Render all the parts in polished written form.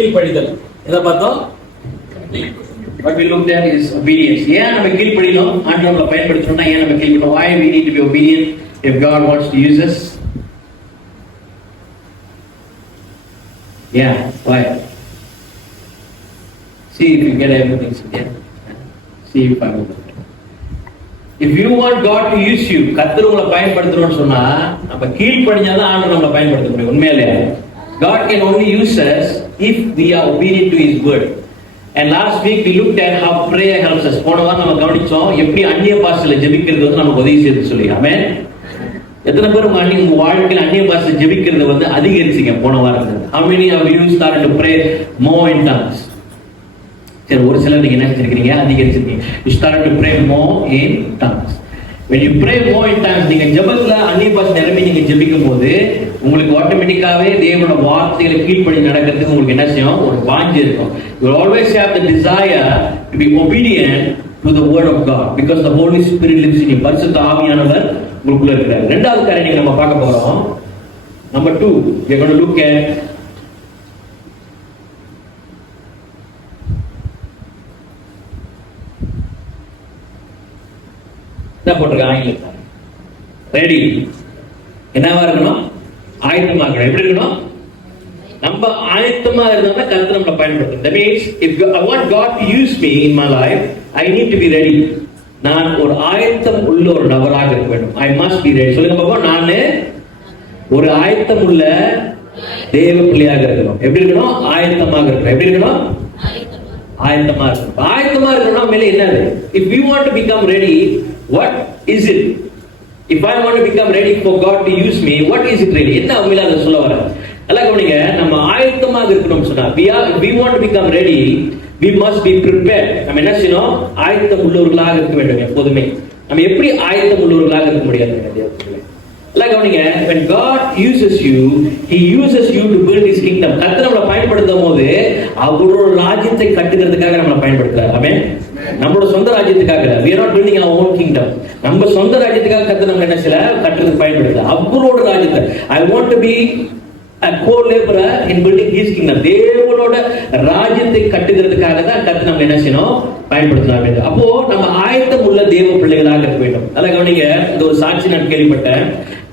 கீழ்ப்படிதல். எதை பார்த்தோம்? What we looked at is obedience. ஏன் நம்ம கீழ்ப்படினோம்? ஆண்டவரை பயன்படுத்தணும்னா ஏன் நம்ம கீழ்ப்படினோம்? Why we need to be obedient if God wants to use us? Yeah, why? See if you get everything. Yeah. See if I will. If you want God to use you, கர்த்தர் உங்களை பயன்படுத்தணும்னு சொன்னா நம்ம கீழ்ப்படிஞ்சாதான் ஆண்டவர் நம்மளை பயன்படுத்த முடியும். உண்மையிலே God can only use us if we are obedient to His word. And last week we looked at how prayer helps us. போன வாரம் நம்ம கவனிச்சோம் எப்படி அந்நிய பாஷையில ஜெபிக்கிறது வந்து நமக்கு உதவி செய்யுது சொல்லி. ஆமென். எத்தனை பேர் உங்க வாழ்க்கையில் அந்நிய பாஷை ஜெபிக்கிறது வந்து அதிகரிச்சிங்க போன வாரத்துல? How many of you started to pray more in tongues? சரி, ஒரு சிலர் நீங்க என்ன செஞ்சிருக்கீங்க? அதிகரிச்சிருக்கீங்க. You started to pray more in tongues. When you pray more in tongues, நீங்க ஜெபத்துல அந்நிய பாஷை நிரம்பி நீங்க ஜெபிக்கும் போது உங்களுக்கு ஆட்டோமேட்டிக்காவே தேவனோட வார்த்தைகளை கீழ்ப்படி நடக்கிறதுக்கு உங்களுக்கு என்ன செய்யும்? ஒரு வாஞ்சை இருக்கும். You will always have the desire to be obedient to the word of God because the Holy Spirit lives in you. பரிசுத்த ஆவியானவர் உங்களுக்குள்ள இருக்கிறார். இரண்டாவது காரியம் நம்ம பார்க்க போறோம். Number 2, we are going to look at என்ன போட்டிருக்க ஆங்கிலத்தில்? ரெடி. என்னவா இருக்கணும்? ஆயத்தமா இருக்கணும். எப்படி இருக்கணும்? நம்ம ஆயத்தமா இருந்தோம்னா கர்த்தர் நம்மளை பயன்படுத்தும். That means if I want God to use me in my life, I need to be ready. நான் ஒரு ஆயத்தம் உள்ள ஒரு நபராக இருக்க வேண்டும். I must be ready. சொல்லுங்க பாப்போம். நான் ஒரு ஆயத்தம் உள்ள தேவ பிள்ளையாக இருக்கணும். எப்படி இருக்கணும்? ஆயத்தமாக இருக்கணும். எப்படி இருக்கணும்? ஆயத்தமா இருக்கணும். ஆயத்தமா இருக்கணும்னா மேலே என்னது? If we want to become ready, what is it? If I want to become ready for God to use me, what is it really? என்ன உண்மையில அதை சொல்ல வரேன்? நல்லா கவனிங்க. நம்ம ஆயத்தமாக இருக்கணும்னு சொன்னா we want to become ready, we must be prepared. நம்ம என்ன செய்யணும்? ஆயத்தம் உள்ளவர்களாக இருக்க வேண்டும் எப்போதுமே. நம்ம எப்படி ஆயத்தம் உள்ளவர்களாக இருக்க முடியாது? நல்லா கவனிங்க. When God uses you, He uses you to build His kingdom. கர்த்தர் நம்மளை பயன்படுத்தும் போது அவரோட ராஜ்யத்தை கட்டுகிறதுக்காக நம்மளை பயன்படுத்துறார். ஆமென். நம்மளோட சொந்த ராஜ்யத்துக்காக. we are not building our own kingdom. நம்ம சொந்த ராஜ்யத்துக்காக கர்த்தர் நம்ம என்ன செய்யல? கட்டுறதுக்கு பயன்படுத்துறார். அவரோட ராஜ்யத்தை. I want to be a co-laborer in building His kingdom. தேவனோட ராஜ்யத்தை கட்டுகிறதுக்காக தான் கர்த்தர் நம்ம என்ன செய்யணும்? பயன்படுத்தலாம். அப்போ நம்ம ஆயத்தம் உள்ள தேவ பிள்ளைகளாக இருக்க வேண்டும். நல்லா கவனிங்க. இந்த ஒரு சாட்சி நான் கேள்விப்பட்டேன்.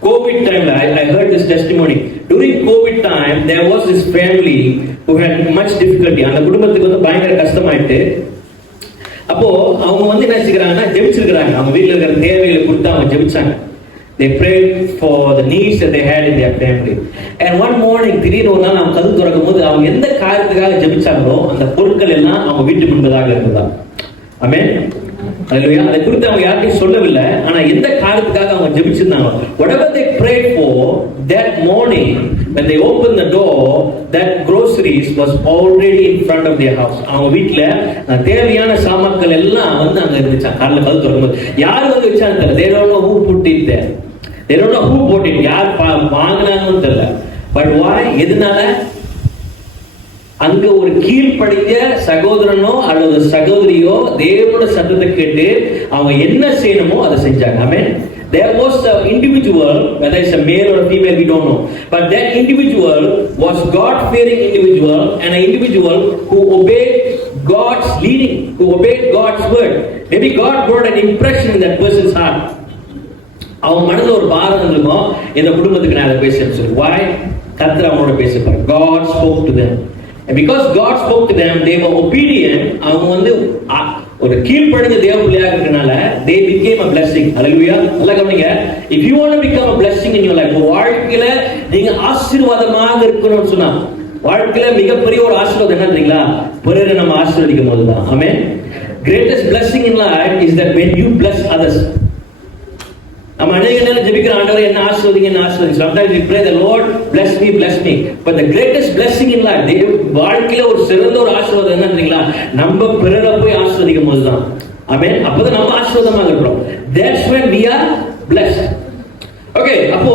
COVID time, I heard this testimony. During COVID time, there was this family who had much difficulty. அந்த குடும்பத்துக்கு வந்து பயங்கர கஷ்டமாயிட்டு, அப்போ அவங்க வந்து என்ன செய்யறாங்கன்னா ஜெபிச்சிருக்கிறாங்க. அவங்க வீட்டில் இருக்கிற தேவைகளை கொடுத்து அவங்க ஜெபிச்சாங்க. They prayed for the needs that they had in their family. And one morning, திடீர்னு ஒரு நாள் அவங்க கதவு திறக்கும் போது அவங்க எந்த காரியத்துக்காக ஜெபிச்சாங்களோ அந்த பொருட்கள் எல்லாம் அவங்க வீட்டு முன்பதாக இருந்ததா. ஆமென். அல்லேலூயா. அதை குறித்து அவங்க யார்கிட்டையும் சொல்லவில்லை. ஆனா எந்த காரியத்துக்காக அவங்க ஜெபிச்சிருந்தாங்க, whatever they prayed for that morning, when they opened the door, that groceries was already in front of their house. அவங்க வீட்ல தேவையான சாமான்கள் எல்லாம் வந்து அங்க இருந்துச்சு. காலைல கதவு திறக்கும்போது யார் வந்து வச்சாங்க தெரியல. they don't know who put it there. they don't know who bought it. யார் வாங்குனாங்கன்னு தெரியல. but why? எதனால? அங்க ஒரு கீழ்ப்படிஞ்ச சகோதரனோ அல்லது சகோதரியோ தேவனோட சத்தத்தை கேட்டு அவங்க என்ன செய்யணுமோ அதை செஞ்சாங்க. ஆமென். There was the individual, whether it's a male or a female, we don't know. But that individual was God-fearing individual and an individual who obeyed God's leading, who obeyed God's word. Maybe God brought an impression in that person's heart. அவங்க மனதில் ஒரு பாரம் இருக்கும், இந்த குடும்பத்துக்கு நான் அதை பேசுறேன்னு சொல்லி. Why? கர்த்தர் அவங்களோட பேசுறாரு. God spoke to them. And because God spoke to them, they were obedient. அவங்க வந்து ஒரு கீழ்ப்படிஞ்ச தேவ பிள்ளையாக இருக்கனால they became a blessing. Hallelujah. நல்லா கவனிங்க. If you want to become a blessing in your life, வாழ்க்கையில நீங்க ஆசீர்வாதமாக இருக்கணும்னு சொன்னா, வாழ்க்கையில மிகப்பெரிய ஒரு ஆசீர்வாதம் என்ன தெரியுங்களா? பிறரை நம்ம ஆசீர்வதிக்கும் போதுதான். ஆமென். Greatest blessing in life is that when you bless others. நம்ம அநேக நேரம் ஜெபிக்கிற ஆண்டவரே என்ன ஆசீர்வதிங்க என்ன ஆசீர்வதிங்க. Sometimes we pray the Lord bless me. But the greatest blessing in life, வாழ்க்கையில ஒரு சிறந்த ஒரு ஆசீர்வாதம் என்ன தெரியுங்களா? நம்ம பிறரை போய் ஆசீர்வதிக்கும் போதுதான். ஆமென். அப்பதான் நம்ம ஆசீர்வாதமாக இருக்கிறோம். That's when we are blessed. Okay. அப்போ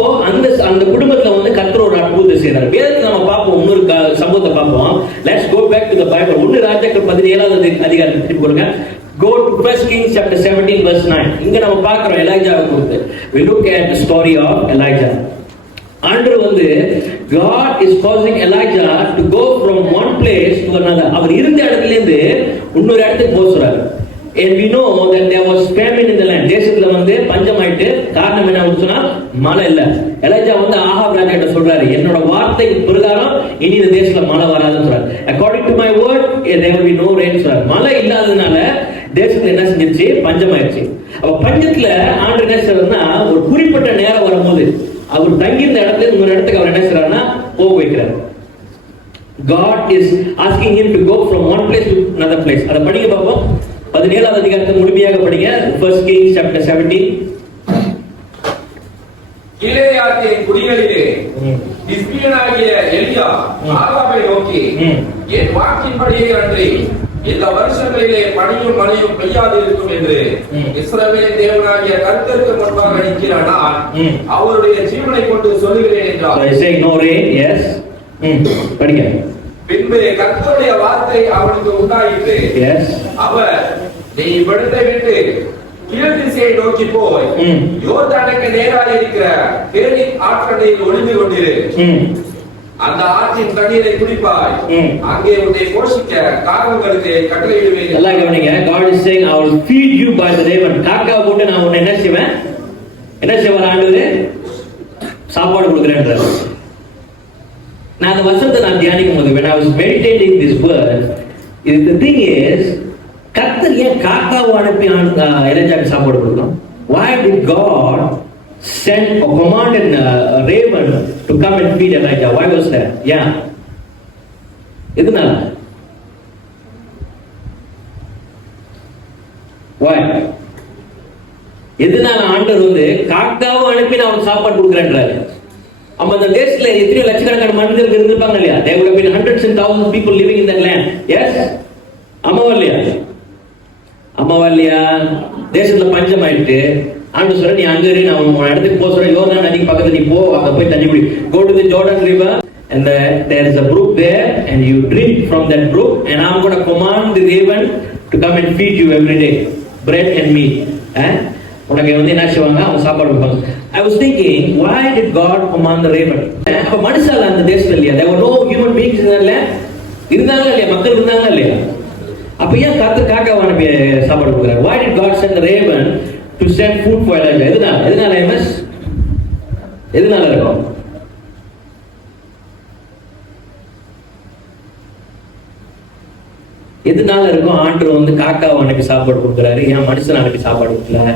அந்த குடும்பத்துல வந்து கர்த்தர் ஒரு அற்புதத்தை செய்றாரு. வேதத்துல நம்ம பார்ப்போம், இன்னொரு சம்பவத்தை பார்ப்போம். Let's go back to the Bible. 1 ராஜாக்கள் 17வது அதிகாரத்தை திருப்பி கொடுங்க. Go to 1 Kings chapter 17 verse 9. இங்க நம்ம பார்க்கிறோம் எலியாவை குறித்து. We look at the story of Elijah. ஆண்டவர் வந்து God is causing Elijah to go from one place to another. அவர் இருந்த இடத்துல இருந்து இன்னொரு இடத்துக்கு போக சொல்றாரு. And we know that there was famine in the land. தேசத்துல வந்து பஞ்சம் ஆயிட்டு, காரணம் என்ன சொன்னா மழை இல்ல. எலிஜா வந்து ஆகாப் ராஜா கிட்ட சொல்றாரு, என்னோட வார்த்தைக்கு பிரகாரம் இனி இந்த தேசத்துல மழை வராதுன்னு சொல்றாரு. According to my word there will be no rain சொல்றாரு. மழை இல்லாததுனால தேசத்துல என்ன செஞ்சிருச்சு, பஞ்சம் ஆயிடுச்சு. அப்ப பஞ்சத்துல ஆண்டு என்ன செய்யறதுன்னா, ஒரு குறிப்பிட்ட நேரம் வரும்போது அவர் தங்கியிருந்த இடத்துல இன்னொரு இடத்துக்கு அவர் என்ன செய்யறாருன்னா போக வைக்கிறார். God is asking him to go from one place to another place. அத படிங்க பாப்போம். 17வது அதிகாரத்தை முழுமையாக படிங்க. 1 Kings chapter 17. கிலேயாத்தின் குடிகளிலே திஸ்பியனாகிய எலியா ஆகாபை நோக்கி, என் வாக்கின்படியே அன்றி இந்த வருஷங்களிலே பனியும் மழையும் பெய்யாதிருக்கும் என்று இஸ்ரவேலின் தேவனாகிய கர்த்தருக்கு முன்பாக நிற்கிற நான் அவருடைய ஜீவனை கொண்டு சொல்லுகிறேன் என்றார். So I say no rain. Yes. படிங்க. பின்பு கர்த்தருடைய வார்த்தை அவனுக்கு உண்டாயிற்று. Yes. அவர், நீ இவ்விடத்தை விட்டு கீழ் திசையை நோக்கி போய் யோர்தானுக்கு நேராக இருக்கிற கேரித் ஆற்றங்கரையில் ஒளிந்து கொண்டிரு. அந்த ஆற்றின் தண்ணீரை குடிப்பாய். அங்கே உன்னை போஷிக்க காகங்களுக்கு கட்டளையிடுவேன். நல்லா கவனிங்க. God is saying I will feed you by the raven. காக்கா போட்டு நான் உன்னை என்ன செய்வேன், என்ன செய்வார் ஆண்டவரே, சாப்பாடு கொடுக்கிறேன்றார். நான் அந்த வசனத்தை நான் தியானிக்கும் போது when I was meditating this word, the thing is, கர்த்தர் ஏன் காக்காவை அனுப்பி எலியாவுக்கு சாப்பாடு கொடுக்கணும்? Why did God send or commanded a raven to come and feed Elijah? Why was that? Yeah. எதனால? Why? எதனால ஆண்டவர் வந்து காக்காவை அனுப்பி நான் அவனுக்கு சாப்பாடு கொடுக்குறேன்றாரு? அப்ப அந்த தேசத்துல எத்தனை லட்சக்கணக்கான மனிதர்கள் இருந்திருப்பாங்க இல்லையா? There would have been hundreds and thousands of people living in that land. Yes? ஆமாவா இல்லையா? ஆமாவா இல்லையா? தேசத்துல பஞ்சம் ஆயிட்டு ஆண்டு சொல்ற, நீ அங்க இரு, நான் உன் இடத்துக்கு போக சொல்றேன், யோர்தான் நதிக்கு பக்கத்துல நீ போ, அங்க போய் தண்ணி குடி. Go to the Jordan river and there is a brook there and you drink from that brook and I'm going to command the raven to come and feed you every day bread and meat. உனக்கு வந்து என்ன செய்வாங்க, அவங்க சாப்பாடு கொடுப்பாங்க. I was thinking, why did God command the raven? அப்ப மனுஷால அந்த தேசத்துல இல்லையா? There were no human beings இருந்தாங்களா இல்லையா? மக்கள் இருந்தாங்களா இல்லையா? அப்ப ஏன் காக்காவை அனுப்பி சாப்பாடு கொடுக்குறாரு? Why did God send the raven to send food for Elijah? எதனால MS? எதனால இருக்கும்? எதனால இருக்கும் ஆண்டவர் வந்து காக்காவை அனுப்பி சாப்பாடு கொடுக்குறாரு, ஏன் மனுஷன் அனுப்பி சாப்பாடு கொடுக்கல?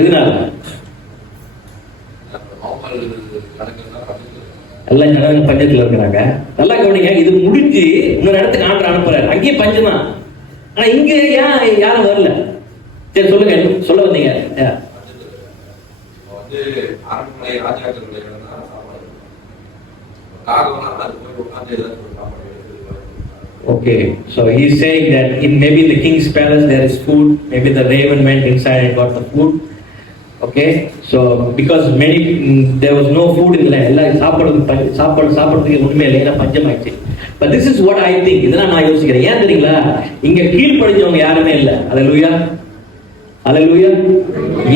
எதனால? எல்லாம் ஜனங்க பஞ்சத்துல இருக்கிறாங்க. நல்லா கவனிங்க. இது முடிஞ்சு இன்னொரு இடத்துக்கு ஆண்டவர் அனுப்புறாரு, அங்கேயே பஞ்சம் தான். ஆனா இங்க ஏன் யாரும் வரல? சரி சொல்லுங்க, சொல்ல வந்தீங்க. Okay, so he's saying that in maybe the king's palace there is food, maybe the raven went inside and got the food. Okay, so because there was no food in the land, எல்லாம் சாப்பிடுறதுக்கு உண்மை இல்லைன்னா பஞ்சம் ஆயிடுச்சு. But this is what I think. இதெல்லாம் நான் யோசிக்கிறேன். ஏன் தெரியுங்களா? இங்க கீழ்ப்படிஞ்சவங்க யாருமே இல்ல. அல்லேலூயா, அல்லேலூயா.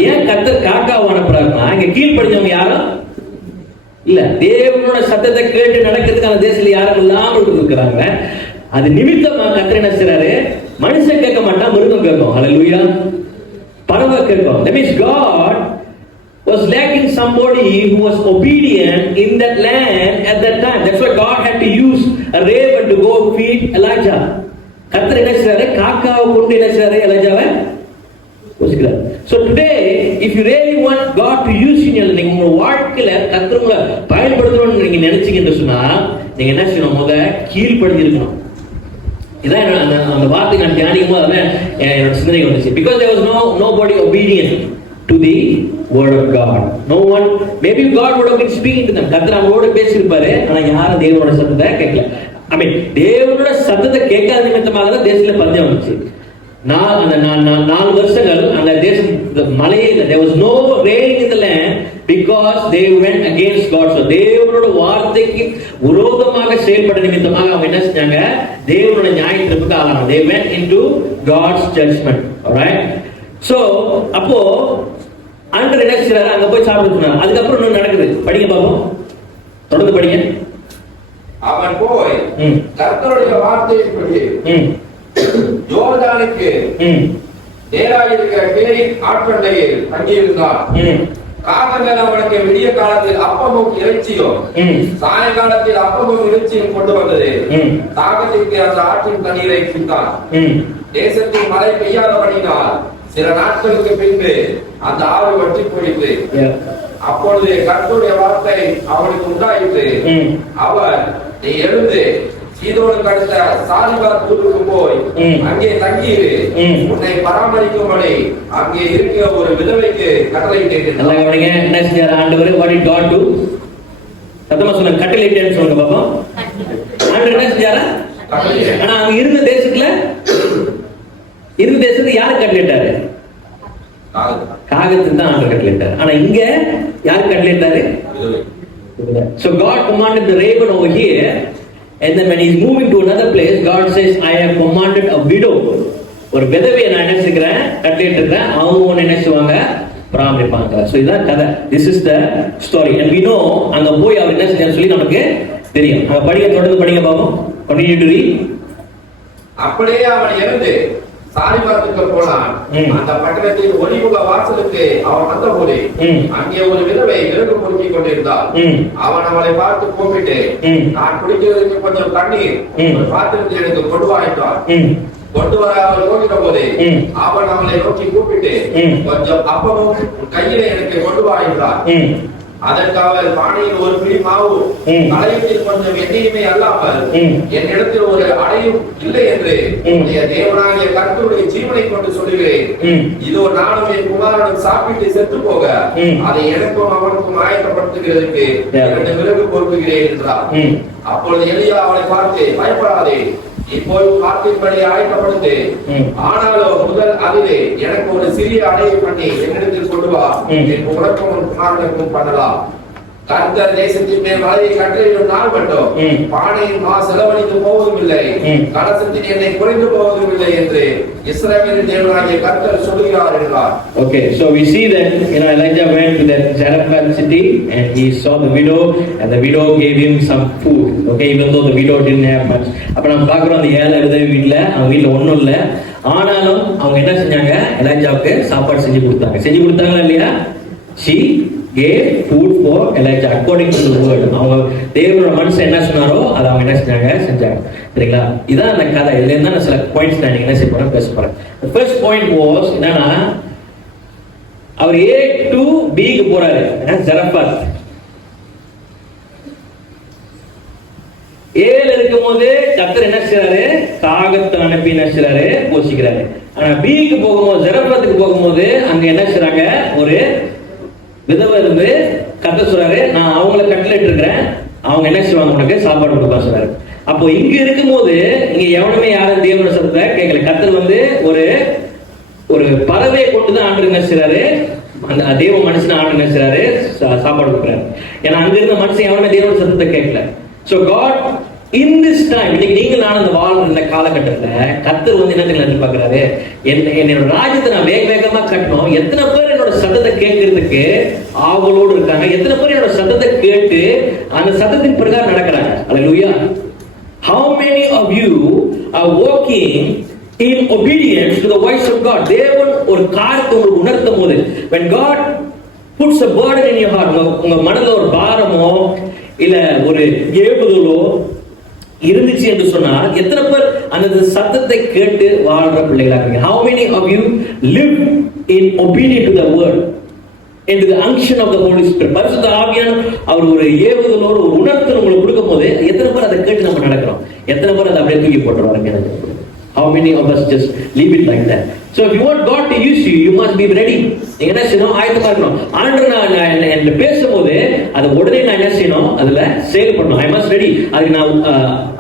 ஏன் கர்த்தர் காக்காவை அனுப்புறாருன்னா, இங்க கீழ்ப்படிஞ்சவங்க யாரும் இல்ல. தேவனோட சத்தத்தை கேட்டு நடக்கிறதுக்கான தேசத்துல யாரும் இல்லாமல் இருக்கிறாங்க. அது நிமித்தமா கர்த்தர் என்ன செய்றாரு, மனுஷன் கேட்க மாட்டான், மிருகம் கேட்கும். அல்லேலூயா, பறவை கேட்கும். That means God was lacking somebody who was obedient in that land at that time. That's why God had to use a raven to go feed Elijah. கர்த்தர் என்ன செய்றாரு, காக்காவை கொண்டு என்ன செய்றாரு, எலியாவை போஷிக்கிறார். So today if you really want God to use you in your life, நீங்க உங்க வாழ்க்கையில கர்த்தர் உங்களை பயன்படுத்தணும்னு நீங்க நினைச்சீங்கன்னு சொன்னா நீங்க என்ன செய்யணும், முத கீழ்ப்படிஞ்சு இருக்கணும். இதான் அந்த வார்த்தை நான் தியானிக்கும் போது என்னோட சிந்தனை வந்துச்சு. Because there was nobody obedient to the word of God. No one, maybe God would have been speaking to them. கர்த்தர் அவங்களோட பேசியிருப்பாரு, ஆனா யாரும் தேவனோட சத்தத்தை கேட்கல. I mean தேவனோட சத்தத்தை கேட்காத நிமித்தமாக தான் தேசத்துல பஞ்சம் வந்துச்சு. அந்த 4 வருஷங்கள் அந்த தேசம் மழையே இல்லை. There was no rain in the land because they went against God. So தேவனோட வார்த்தைக்கு விரோதமாக செயல்பட நிமித்தமாக அவங்க என்ன செஞ்சாங்க, தேவனோட நியாயத்தீர்ப்புக்கு ஆளானாங்க. They went into God's judgment. Alright, so அப்போ ஆண்டவர் என்ன செய்றாரு, அங்க போய் சாப்பிட்டு சொன்னார். அதுக்கப்புறம் இன்னும் நடக்குது, படிங்க பாப்போம், தொடர்ந்து படிங்க. அவன் போய் கர்த்தருடைய வார்த்தையின்படி யோர்தானுக்கு நேராயிருக்கிற பேரின் ஆற்றண்டையில் தங்கியிருந்தான். காகங்கள் அவனுக்கு விடிய காலத்தில் அப்பமும் இறைச்சியும் சாயங்காலத்தில் அப்பமும் இறைச்சியும் கொண்டு வந்தது. தாகத்திற்கு அந்த ஆற்றின் தண்ணீரை குடித்தான். தேசத்தில் மழை பெய்யாதபடினால் சில நாட்களுக்கு பின்பு அந்த ஆறு வற்றி போயிற்று. அப்பொழுது கர்த்தருடைய வார்த்தை அவனுக்கு உண்டாயிற்று. அவர், நீ எழுந்து சீதோனுக்கு அடுத்த சாரிபாத் ஊருக்கு போய் அங்கே தங்கியிரு, உன்னை பராமரிக்கும்படி அங்கே இருக்கிற ஒரு விதவைக்கு கட்டளையிட்டேன். என்ன செஞ்சார் ஆண்டவர்? What did God do? சத்தமா சொல்லுங்க, கட்டளையிட்டேன்னு சொல்லுங்க பாப்போம். ஆண்டவர் என்ன செஞ்சாரா? ஆனா அங்க இருந்த தேசத்துல யாரு கட்டளையிட்டாரு? காகத்துக்கு தான் ஆண்டவர் கட்டளையிட்டாரு. ஆனா இங்க யாரு கட்டளையிட்டாரு? So God commanded the raven over here, and then when he is moving to another place, God says, I have commanded a widow. ஒரு விதவையை நான் என்ன செய்கிறேன், கட்டளையிட்டு இருக்கேன், அவங்க ஒன்னு என்ன செய்வாங்க, பராமரிப்பாங்க. So இதான் கதை. This is the story, and we know அங்க போய் அவர் என்ன செஞ்சாரு சொல்லி நமக்கு தெரியும். அங்க படிங்க, தொடர்ந்து படிங்க பாப்போம். Continue to read. அப்படியே அவன் எழுந்து சாரிபாத்துக்கு போனான். அந்த பட்டணத்தின் ஒளிமுக வாசலுக்கு அவன் வந்தபோது அங்கே ஒரு விதவை விறகு பொறுக்கிக் கொண்டிருந்தாள். அவன் அவளை பார்த்து கூப்பிட்டு, நான் குடிக்கிறதுக்கு கொஞ்சம் தண்ணீர் ஒரு பாத்திரத்தில் எனக்கு கொண்டு வா என்றான். கொண்டு வர அவள் போகிற போது அவன் அவளை நோக்கி கூப்பிட்டு, கொஞ்சம் அப்பமும் கையில எனக்கு கொண்டு வா என்றான். அதற்கு அவள், பானையில் ஒரு பிடி மாவு களையத்தில் கொஞ்சம் எண்ணெயுமே அல்லாமல் என்னிடத்தில் ஒரு அடையும் இல்லை என்று தேவனாகிய கர்த்தருடைய ஜீவனை கொண்டு சொல்லுகிறேன். இதோ நானும் என் குமாரனும் சாப்பிட்டு செத்து போக அதை எனக்கும் அவனுக்கும் ஆயத்தப்படுத்துகிறதுக்கு 2 விறகு பொறுப்புகிறேன் என்றார். அப்பொழுது எலியா அவளை பார்த்து, பயப்படாதே, இப்போது வார்த்தைப்படி ஆயத்தப்படுத்து. ஆனாலும் முதல் அதிலே எனக்கு ஒரு சிறிய அடையை பண்ணி என்னிடத்தில் கொண்டு வா, என் உனக்கும் உன் குமாரனுக்கும் பண்ணலாம். கர்த்தர் தேசத்தின் மேல் மழையை கட்டளையிடும் நாள் மட்டும் பானையின் மா செலவழித்து போவதும் இல்லை, கலசத்தின் எண்ணெய் குறைந்து போவதும் இல்லை என்று இஸ்ரவேலின் தேவனாகிய கர்த்தர் சொல்கிறார் என்றார். Okay, so we see that Elijah went to that Zarephath city and he saw the widow, and the widow gave him some food. Okay, even though the widow didn't have much. அப்ப நம்ம பார்க்கிறோம், அந்த ஏழை விதவை வீட்ல, அவங்க வீட்ல ஒண்ணும் இல்ல, ஆனாலும் அவங்க என்ன செஞ்சாங்க, எலியாவுக்கு சாப்பாடு செஞ்சு கொடுத்தாங்களா இல்லையா? She gave food for Elijah according to the word. அவங்க தேவனோட மனுஷன் என்ன சொன்னாரோ அதை அவங்க என்ன செஞ்சாங்க. சரிங்களா? இதான் அந்த கதை. இதுல இருந்தா சில பாயிண்ட்ஸ் நான் என்ன செய்ய போறேன், பேச போறேன். The first point was என்னன்னா, அவர் A to B க்கு போறாரு. ஜரபாத் ஏல இருக்கும்போது கர்த்தர் என்ன செய்றாரு, காகத்தை அனுப்பி என்ன செய்றாரு, போஷிக்கிறாரு. ஆனா B க்கு போகும்போது, ஜரபாத்துக்கு போகும்போது அங்க என்ன செய்றாங்க, ஒரு விதவை இருந்து கர்த்தர் சொல்றாரு, நான் அவங்கள கட்டளையிட்டு இருக்கிறேன், அவங்க என்ன செய்வாங்க, உனக்கு சாப்பாடு கொடுப்பா சொல்றாரு. அப்போ இங்க இருக்கும்போது இங்க எவனுமே யாரும் தேவனோட சத்தத்தை கேட்கல. கர்த்தர் ஒரு பறவையை கொண்டுதான் ஆண்டு என்ன செய்றாரு, அந்த தேவ மனுஷன் ஆண்டு என்ன செய்றாரு, சாப்பாடு கொடுக்குறாரு. ஏன்னா அங்க இருந்த மனுஷன் எவனுமே தேவனோட சத்தத்தை கேட்கல. So God in this time, இன்னைக்கு நீங்க நான் அந்த வாழ்ற இந்த காலகட்டத்துல கர்த்தர் என்ன எதிர்பார்க்கிறாரு, என்னோட ராஜ்யத்தை நான் வேகமா கட்டணும். எத்தனை பேர் என்னோட சத்தத்தை கேட்கறதுக்கு ஆவலோடு இருக்காங்க? எத்தனை பேர் என்னோட சத்தத்தை கேட்டு அந்த சத்தத்தின் பிரகாரம் நடக்கிறாங்க? Hallelujah. How many of you are walking in obedience to the voice of God? தேவன் ஒரு காரியத்தை உங்களுக்கு உணர்த்தும் போது, when God puts a burden in your heart, உங்க மனதுல ஒரு பாரமோ இல்ல ஒரு ஏவுதலோ இருந்துச்சு என்று சொன்னால், எத்தனை பேர் அந்த சத்தத்தை கேட்டு வாழ்ற பிள்ளைகளா இருக்கீங்க? How many of you live in obedience to the word and to the unction of the Holy Spirit? பரிசுத்த ஆவியானவர் அவர் ஒரு ஏவுதலோடு ஒரு உணர்த்தல் உங்களுக்கு கொடுக்கும் போது எத்தனை பேர் அதை கேட்டு நம்ம நடக்கிறோம்? எத்தனை பேர் அதை அப்படியே தூக்கி போட்டுருவாங்க? How many of us just leave it like that? So if you want God to use you, you must be ready. நீங்க என்ன செய்யணும்? ஆயத்தமா இருக்கணும். ஆண்டவர் நான் என்ன பேசும்போது அது உடனே நான் என்ன செய்யணும், அதுல செயல்படணும். I must ready. அதுக்கு நான்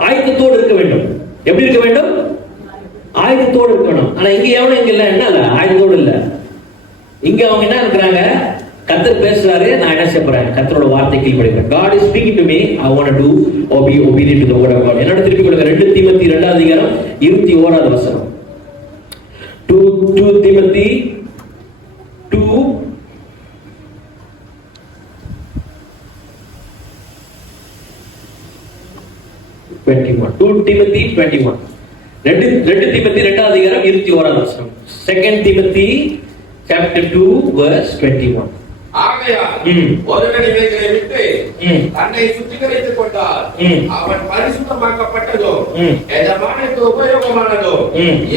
ஆயத்தத்தோடு இருக்க வேண்டும். எப்படி இருக்க வேண்டும்? ஆயத்தத்தோடு இருக்கணும். ஆனா இங்க எவனும் இங்க இல்ல, என்ன இல்ல, ஆயத்தத்தோடு இல்ல. இங்க அவங்க என்ன இருக்கிறாங்க, கர்த்தர் பேசுறாரு, நான் என்ன செய்ய போறேன், கர்த்தரோட வார்த்தை கீழ்ப்படிக்கிறேன். God is speaking to me, I want to do be obedient to the word of God. என்னோட திருப்பி கொடுங்க 2 தீமோத்தேயு 2ஆம் அதிகாரம் 21ஆவது வசனம். 2 Timothy 2 17:21. 2 தீமோத்தேயு 2ஆம் அதிகாரம் 21ஆம் வசனம். 2 Timothy chapter 2 verse 21. ஆகையால் ஒருவன் இவைகளை விட்டு தன்னை சுத்திகரித்துக் கொண்டால் அவன் பரிசுத்தமாக்கப்பட்டதோ எஜமானுக்கு உபயோகமானதோ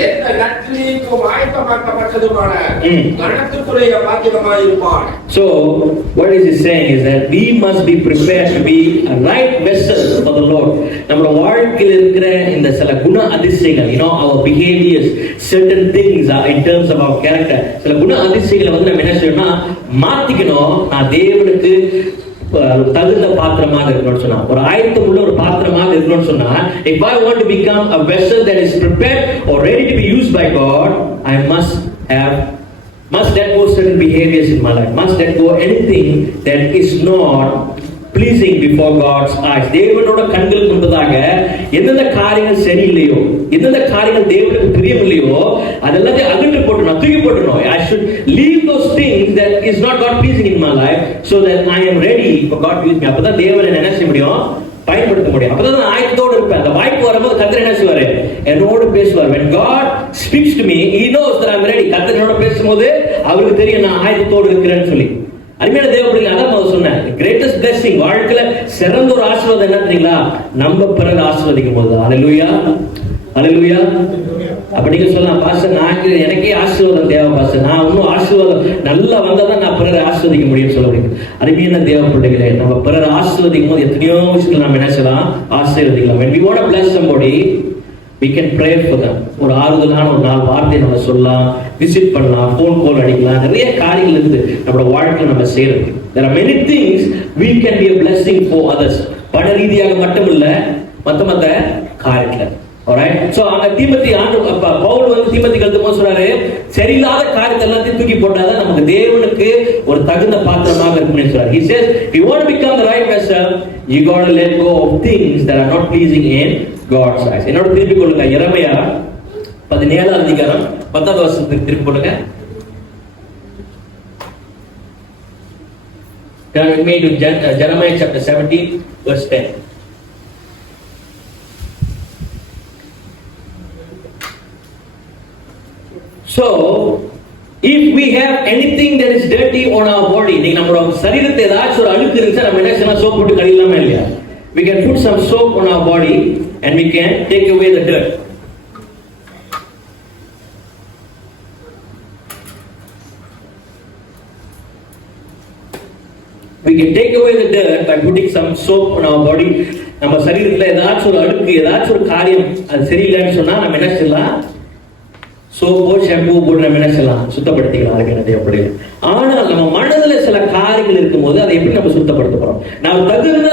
எந்த நற்கிரியைக்கும் ஆயத்தமாக்கப்பட்டதுமான கணத்துக்குரிய பாத்திரமாயிருப்பான். So what is he saying is that we must be prepared to be a right vessel for the Lord. நம்ம வாழ்க்கையில் இருக்கிற இந்த சில குண அதிசயங்கள், you know, our behaviors, certain things in terms of our character, சில குண அதிசயங்களை வந்து நம்ம என்ன செய்யணும்னா மாத்திக்கணும். நான் தேவனுக்கு தகுந்த பாத்திரமாக இருக்கணும்னு சொன்னா, ஒரு ஆயத்தம் உள்ள ஒரு பாத்திரமாக இருக்கணும்னு சொன்னா, if I want to become a vessel that is prepared or ready to be used by God, I must let go certain behaviors in my life, must let go anything that is not pleasing before God's eyes. தேவனோட கண்களுக்கு முன்பதாக எந்தெந்த காரியங்கள் சரியில்லையோ, எந்தெந்த காரியங்கள் தேவனுக்கு பிரியமில்லையோ அதெல்லாம் அகற்றி போட்டுறணும், தூக்கி போட்டுறணும். I should leave those things that is not God pleasing in my life so that I am ready for God to use me. அப்பதான் தேவனை என்ன செய்ய முடியும், பயன்படுத்த முடியும். அப்பதான் நான் ஆயத்தத்தோடு இருப்பேன். அந்த வாய்ப்பு வரும்போது கர்த்தர் என்ன செய்வாரு, என்னோடு பேசுவார். When God speaks to me, he knows that I am ready. கர்த்தர் என்னோட பேசும்போது அவருக்கு தெரியும் நான் ஆயத்தத்தோடு இருக்கிறேன்னு சொல்லி. அருமையான தேவ பிள்ளைகளே, அதான் நான் சொன்னேன், கிரேட்டஸ்ட் பிளெஸிங், வாழ்க்கையில சிறந்த ஒரு ஆசீர்வாதம் என்ன தெரியுங்களா, நம்ம பிறர் ஆசீர்வதிக்கும் போது. ஹல்லேலூயா, ஹல்லேலூயா. அப்ப நீங்க சொல்லலாம், பாஸ்டர் எனக்கே ஆசீர்வாதம் தேவை பாஸ்டர், நான் இன்னும் ஆசீர்வாதம் நல்லா வந்தாதான் நான் பிறரை ஆசீர்வதிக்க முடியும்னு சொல்ல முடியும். அருமையான தேவ பிள்ளைகளே, நம்ம பிறரை ஆசீர்வதிக்கும் போது எத்தனையோ விஷயத்துல நம்ம என்ன செய்யலாம், ஆசீர்வதிக்கலாம். When we want to bless somebody, we can pray for them. ஒரு ஆறுதலான ஒரு 4 வார்த்தை நம்ம சொல்லலாம், விசிட் பண்ணலாம், போன் கால் அடிக்கலாம், நிறைய காரியங்கள் இருந்து நம்மளோட வாழ்க்கையில நம்ம செய்யறது. There are many things we can be a blessing for others. பண ரீதியாக மட்டும் இல்ல, மத்த காரியத்துல. Alright, so அங்க தீமோத்தேயு பவுல் வந்து தீமோத்தேயுக்கு எழுதும்போது சொல்றாரு, சரியில்லாத காரியத்தை எல்லாத்தையும் தூக்கி போட்டாதான் நமக்கு தேவனுக்கு ஒரு தகுந்த பாத்திரமாக இருக்கும்னு சொல்றாரு. He says, if you want to become the right vessel, you got to let go of things that are not pleasing in God's eyes. என்னோட திருப்பி கொள்ளுங்க, எரேமியா 17ஆம் அதிகாரம் 10ஆம் வசனத்துக்கு திருப்பி கொள்ளுங்க. Turn with me to Jeremiah chapter 17 verse 10. So, if we have anything that is dirty on our body, நீங்க நம்மளோட சரீரத்துல ஏதாச்சும் ஒரு அழுக்கு இருந்துச்சா நம்ம என்ன செய்யலாம், சோப் போட்டு கழுவலாமா இல்லையா? We can put some soap on our body and we can take away the dirt. We can take away the dirt by putting some soap on our body. நம்ம சரீரத்துல ஏதாச்சும் ஒரு அழுக்கு, ஏதாச்சும் ஒரு காரியம் அது சரியில்லைன்னு சொன்னா நம்ம என்ன செய்யலாம், சோப்போ ஷாம்பு போட்டு நம்ம என்ன செய்யலாம், சுத்தப்படுத்திக்கலாம். அதுக்கு என்ன தேவைப்படுது. ஆனால் நம்ம மனதுல சில காரியங்கள் இருக்கும்போது அதை எப்படி நம்ம சுத்தப்படுத்த போறோம்? நாம் தகுந்த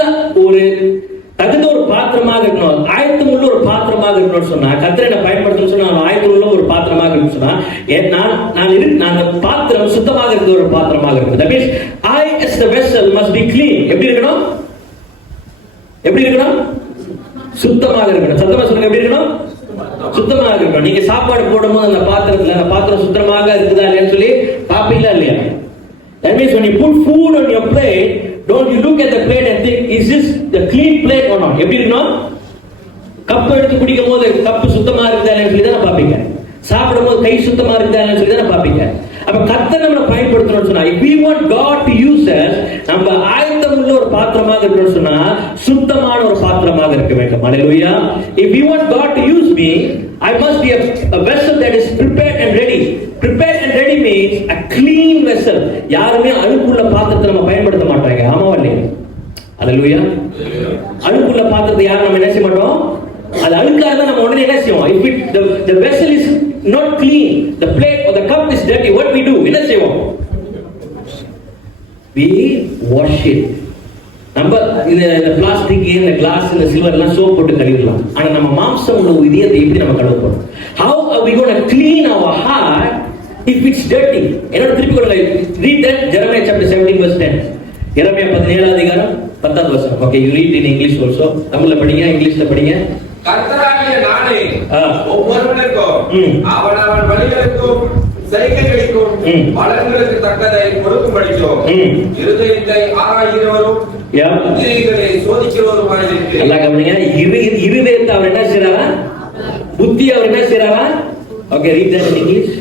ஒரு பாத்திரமாக இருக்கணும், ஆயத்தம் உள்ள ஒரு பாத்திரமாக இருக்கணும்னு சொன்னா, கர்த்தர் என்ன பயன்படுத்தணும்னு சொன்னா ஆயத்தம் உள்ள ஒரு பாத்திரமாக இருக்கணும்னு சொன்னா, நான் அந்த பாத்திரம் சுத்தமாக இருக்கிற ஒரு பாத்திரமாக இருக்கணும். That means I as the vessel must be clean. எப்படி இருக்கணும், எப்படி இருக்கணும், சுத்தமாக இருக்கணும். சத்தமா சொல்லுங்க, எப்படி இருக்கணும், சுத்தமாக இருக்கணும். நீங்க சாப்பாடு போடும்போது அந்த பாத்திரம் சுத்தமாக இருக்குதா இல்லையான்னு சொல்லி பாப்பீங்களா இல்லையா? That means when you put food on your plate, don't you look at the plate and think, is this the clean plate or not? எப்படி இருக்கணும், கப் எடுத்து குடிக்கும் போது கப்பு சுத்தமா இருக்குதா இல்லையான்னு சொல்லி தானே பாப்பீங்க. சாப்பிடும் போது கை சுத்தமா இருக்குதா இல்லையான்னு சொல்லி தானே பாப்பீங்க. அப்ப கர்த்தர் நம்மளை பயன்படுத்தணும்னு சொன்னா, if we want God to use us, நம்ம ஆயத்தம் உள்ள ஒரு பாத்திரமாக இருக்கணும்னு சொன்னா சுத்தமான ஒரு பாத்திரமாக இருக்க வேண்டும். ஹல்லேலூயா. If we want God to use me, I must be a vessel that is prepared and ready. Prepared and ready means a clean vessel. யாருமே அழுக்குள்ள பாத்திரத்தை நம்ம பயன்படுத்த மாட்டாங்க. ஆமாவா இல்லையா? ஹல்லேலூயா. அழுக்குள்ள பாத்திரத்தை யாரும் நம்ம என்ன செய்ய மாட்டோம், அது அழுக்கா இருந்தா நம்ம உடனே என்ன செய்வோம், if the vessel is not clean, the plate or the cup is dirty, what we do, என்ன செய்வோம், we wash it. நம்ம இந்த பிளாஸ்டிக், இந்த கிளாஸ், இந்த சில்வர் எல்லாம் சோப் போட்டு கழுவிடலாம். ஆனா நம்ம மாம்சம் உள்ள இதயத்தை எப்படி நம்ம கழுவ போறோம்? How are we going to clean our heart if it's dirty? என்னோட திருப்பி கொடுங்க, read that Jeremiah chapter 17 verse 10. எரேமியா 17ஆம் அதிகாரம் 10ஆம் வசனம். Okay, you read in English also. தமிழ்ல படிங்க, இங்கிலீஷ்ல படிங்க. கர்த்தராகிய நானே ஒவ்வொருவனுக்கும் அவனவன் வழிகளுக்கும் செய்கைகளுக்கும் பலன்களுக்கு தக்கதை கொடுக்கும்படிக்கும் இருதயத்தை ஆராய்கிறவரும் Yeah. புத்திகளை சோதிக்கிறவருமாய் இருக்கு. நல்லா கவனிங்க. இருதயத்தை அவர் என்ன செய்றாரா? புத்தி அவர் என்ன செய்றாரா? Okay, read that in English.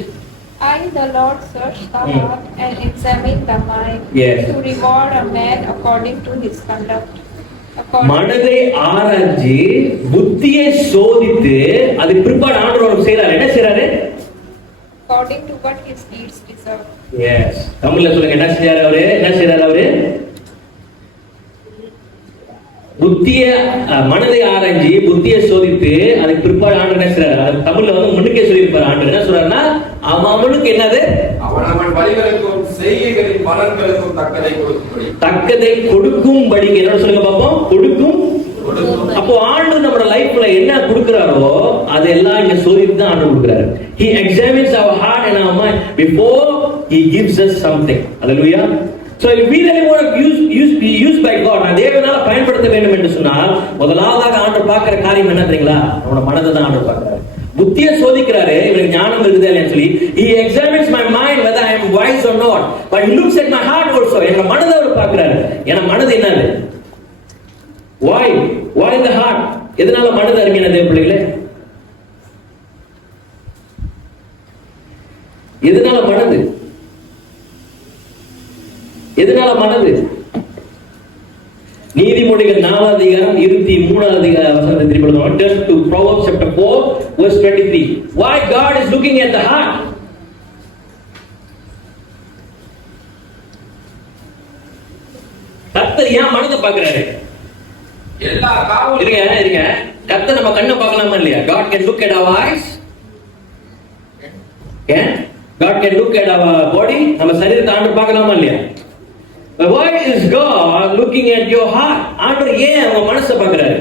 I, the Lord, search the heart and examine the mind, Yes. to reward a man according to his conduct. மனதை ஆராய்ச்சி புத்தியை சோதித்து அது பிற்பாடு ஆண்டவர் செய்றாரு. என்ன செய்றாரு? According to what his deeds deserve. Yes. தமிழ்ல சொல்லுங்க, என்ன செய்றாரு அவரு? என்ன செய்றாரு அவரு? புத்திய மனதை ஆராய்ச்சி புத்தியை சோதித்து அதுக்கு பிற்பாடு ஆண்டவர் என்ன செய்றாரு? அது தமிழ்ல முன்னுக்கே சொல்லியிருப்பாரு. ஆண்டவர் என்ன சொல்றாருன்னா, அவனுக்கு என்னது? அவன் வழிகளுக்கும் செய்கைகளின் பலன்களுக்கும் தக்கதை கொடுக்கும்படி. என்ன சொல்லுங்க பாப்போம்? கொடுக்கும். அப்போ ஆண்டவர் நம்ம லைஃப்ல என்ன கொடுக்கிறாரோ அதெல்லாம் இங்க சோதித்து தான் ஆண்டவர் கொடுக்கிறாரு. He examines our heart and our mind before he gives us something. Hallelujah. So if we really want to be used by God, நான் தேவனால பயன்படுத்த வேண்டும் என்று சொன்னால் முதலாவதாக ஆண்டவர் பார்க்கிற காரியம் என்ன தெரியுங்களா? நம்மளோட மனதை தான் ஆண்டவர் பார்க்கிறாரு. புத்தியை சோதிக்கிறாரு, இவனுக்கு ஞானம் இருக்குதா இல்லையான்னு சொல்லி. He examines my mind whether I am wise or not, but he looks at my heart also. என்னோட மனதை அவர் பார்க்கிறாரு. ஏன்னா மனது என்னது? Why the heart? எதனால மனது அருமையான தேவ பிள்ளைகளே? எதனால மனது? எதனால மனது? நீதிமொழிகள் 4 அதிகாரம் 23 வசனத்தை திருப்பி படிங்க. Turn to Proverbs chapter 4 verse 23. Why God is looking at the heart? கர்த்தர் ஏன் மனதை பார்க்கிறாரு? எல்லா காவலும் இருங்க. கர்த்தர் நம்ம கண்ணை பார்க்கலாமா இல்லையா? God can look at our eyes. Yeah? God can look at our body. நம்ம சரீரத்தை ஆண்டவர் பார்க்கலாமா இல்லையா? But why is God looking at your heart? ஆண்டவர் ஏன் உங்க மனசை பார்க்கிறாரு?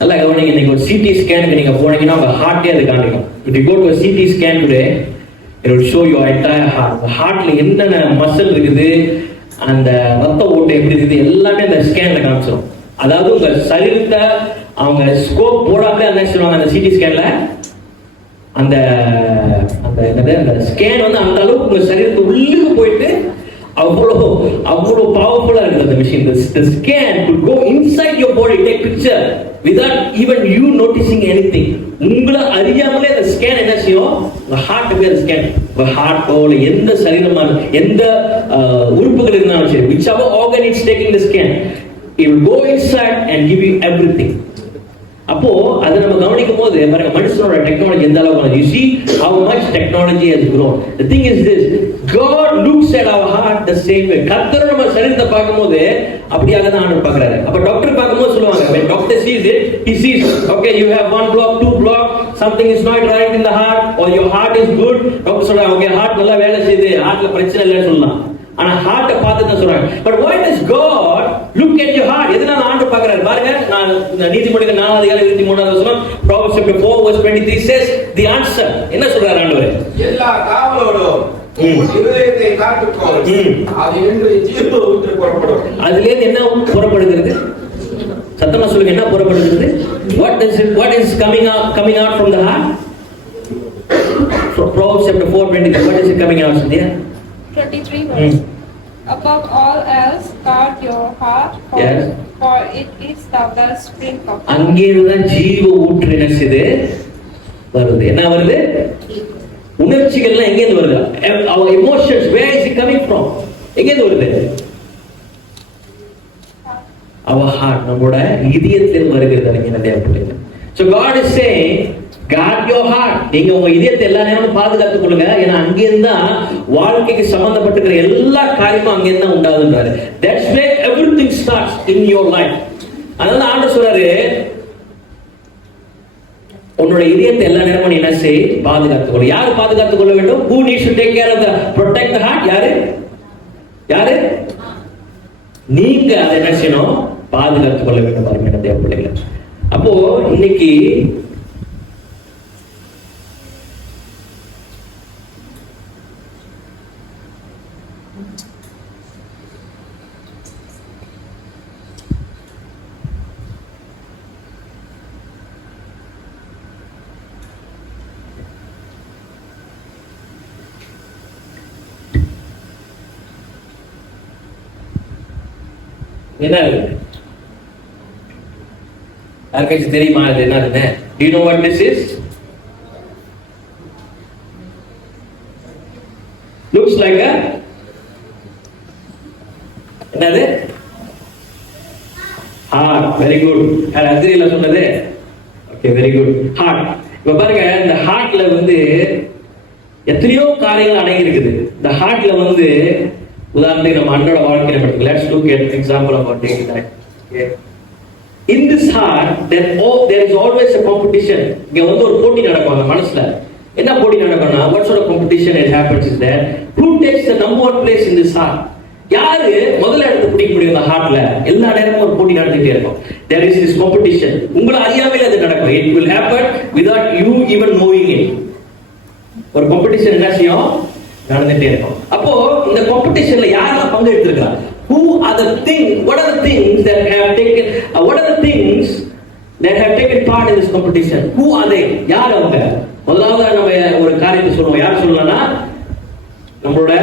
நல்லா கவனிங்க. இன்னைக்கு ஒரு CT ஸ்கேனுக்கு நீங்க போனீங்கன்னா உங்க ஹார்ட்டே அது காண்பிக்கும். If you go to a CT scan today, it will show your entire heart. ஹார்ட்ல என்னென்ன மசில் இருக்குது, அந்த ரத்த ஓட்டம் எப்படி இருக்குது, எல்லாமே அந்த ஸ்கேன்ல காமிச்சிடும். அதாவது உங்க சரீரத்தை அவங்க ஸ்கோப் போடாமலே என்ன சொல்லுவாங்க, அந்த CT ஸ்கேன்ல அந்த ஸ்கேன் வந்து அந்த அளவுக்கு உங்க சரீரத்தை உள்ளுக்கு போயிட்டு அவ்வளவு பவர்ஃபுல்லா இருக்குது அந்த machine. The scan could go inside your body, take picture without even you noticing anything. உங்களை அறியாமலே அந்த ஸ்கேன் என்ன செய்யும்? உங்க ஹார்ட்டுக்கு அந்த ஸ்கேன், உங்க ஹார்ட்டோட எந்த சரீரமான எந்த உறுப்புகள் இருந்தாலும் சரி, whichever organ is taking the scan, it will go inside and give you everything. அப்போ அதை நம்ம கவனிக்கும் போது பாருங்க, மனுஷனோட டெக்னாலஜி எந்த அளவுக்கு. You see how much technology has grown. The thing is this, God looks at our heart the same way. கர்த்தர் நம்ம சரீரத்தை பார்க்கும்போது அப்படியாக தான் ஆண்டவர் பார்க்கறாரு. அப்ப டாக்டர் பார்க்கும்போது சொல்லுவாங்க, when doctor sees it, he sees, okay, you have 1 block, 2 block, something is not right in the heart, or your heart is good. Doctor சொல்றாங்க, okay, heart நல்லா வேலை செய்யுது, ஹார்ட்ல பிரச்சனை இல்லைன்னு சொல்லலாம். ஆனா ஹார்ட்டை பார்த்து தான் சொல்றாங்க. But why does God look at your heart? எதனால ஆண்டவர் பார்க்கறாரு பாருங்க. நான் நீதிமொழிகள் 4 அதிகாரம் 23 வசனம், Proverbs chapter 4 verse 23 says the answer. என்ன சொல்றாரு ஆண்டவர்? எல்லா காவலோடும் இருதயத்தை காத்துக்கோ, அது என்று ஜீவ ஊற்று புறப்படும். அதிலே என்ன புறப்படுகிறது? சத்தமா சொல்லுங்க, என்ன புறப்படுகிறது? What is coming out from the heart? Proverbs chapter 4:23, what is it coming out from there? 23 verse. Above all else, guard your heart, for it is the wellspring of life. அங்கிருந்து ஜீவ ஊற்று என்ன செய்து வருது? என்ன வருது? உணர்ச்சிகள்லாம் எங்க இருந்து வருது? Our emotions, where is it coming from? எங்க இருந்து வருது? Our heart, நம்மோட இதயத்தில் வருகிறது. நீங்க தேவப்பிள்ளைங்க. So God is saying, guard your heart. நீங்க உங்க இதயத்தை எல்லா நேரமும் பாதுகாத்துக் கொள்ளுங்க. ஏன்னா அங்கிருந்து தான் வாழ்க்கைக்கு சம்பந்தப்பட்டிருக்கிற எல்லா காரியமும் அங்கிருந்து தான் உண்டாகுன்றாரு. That's where everything starts in your life. அதனால ஆண்டவர் சொல்றாரு, உன்னோட இதயத்தை எல்லா நேரமும் என்ன செய்? பாதுகாத்துக் கொள்ள. யாரு பாதுகாத்துக் கொள்ள வேண்டும்? Who needs to take care of the protect the heart? யாரு? நீங்க அதை என்ன செய்யணும்? பாதுகாத்துக் கொள்ள வேண்டும். பாருங்க தேவ பிள்ளைகளை. அப்போ இன்னைக்கு என்ன இருக்கு? யாருக்காச்சும் தெரியுமா இது என்னதுன்னு? Do you know what this is? Looks like a என்னது? Heart. Very good. அத்ரியில சொன்னது. Okay, very good. Heart. இப்ப பாருங்க, இந்த ஹார்ட்ல வந்து எத்தனையோ காரியங்கள் அடங்கி இருக்குது. இந்த ஹார்ட்ல வந்து உதாரணத்துக்கு நம்ம அன்றாட வாழ்க்கையில எடுத்துக்கலாம். Let's look at example about daily life. Okay. In this heart, there is always a competition. இங்க வந்து ஒரு போட்டி நடக்கும் மனசுல. என்ன போட்டி நடக்கும்னா, what sort of competition it happens is that who takes the number one place in this heart? யாரு முதல்ல இடத்தை பிடிக்க முடியும் இந்த ஹார்ட்ல? எல்லா நேரமும் ஒரு போட்டி நடந்துட்டே இருக்கும். There is this competition. உங்களை அறியாமலே அது நடக்கும். It will happen without you even knowing it. ஒரு காம்படிஷன் என்ன செய்யும்? நடந்துட்டே இருக்கும். அப்போ இந்த காம்படிஷன்ல யாரெல்லாம் பங்கு எடுத்திருக்காங்க? Who are the things? What are the things that have taken? What are the things that have taken part in this competition? Who are they? யார் அவங்க? முதலாவது நம்ம ஒரு காரியத்தை சொல்லுவோம். யார் சொல்லலாம்னா, நம்மளோட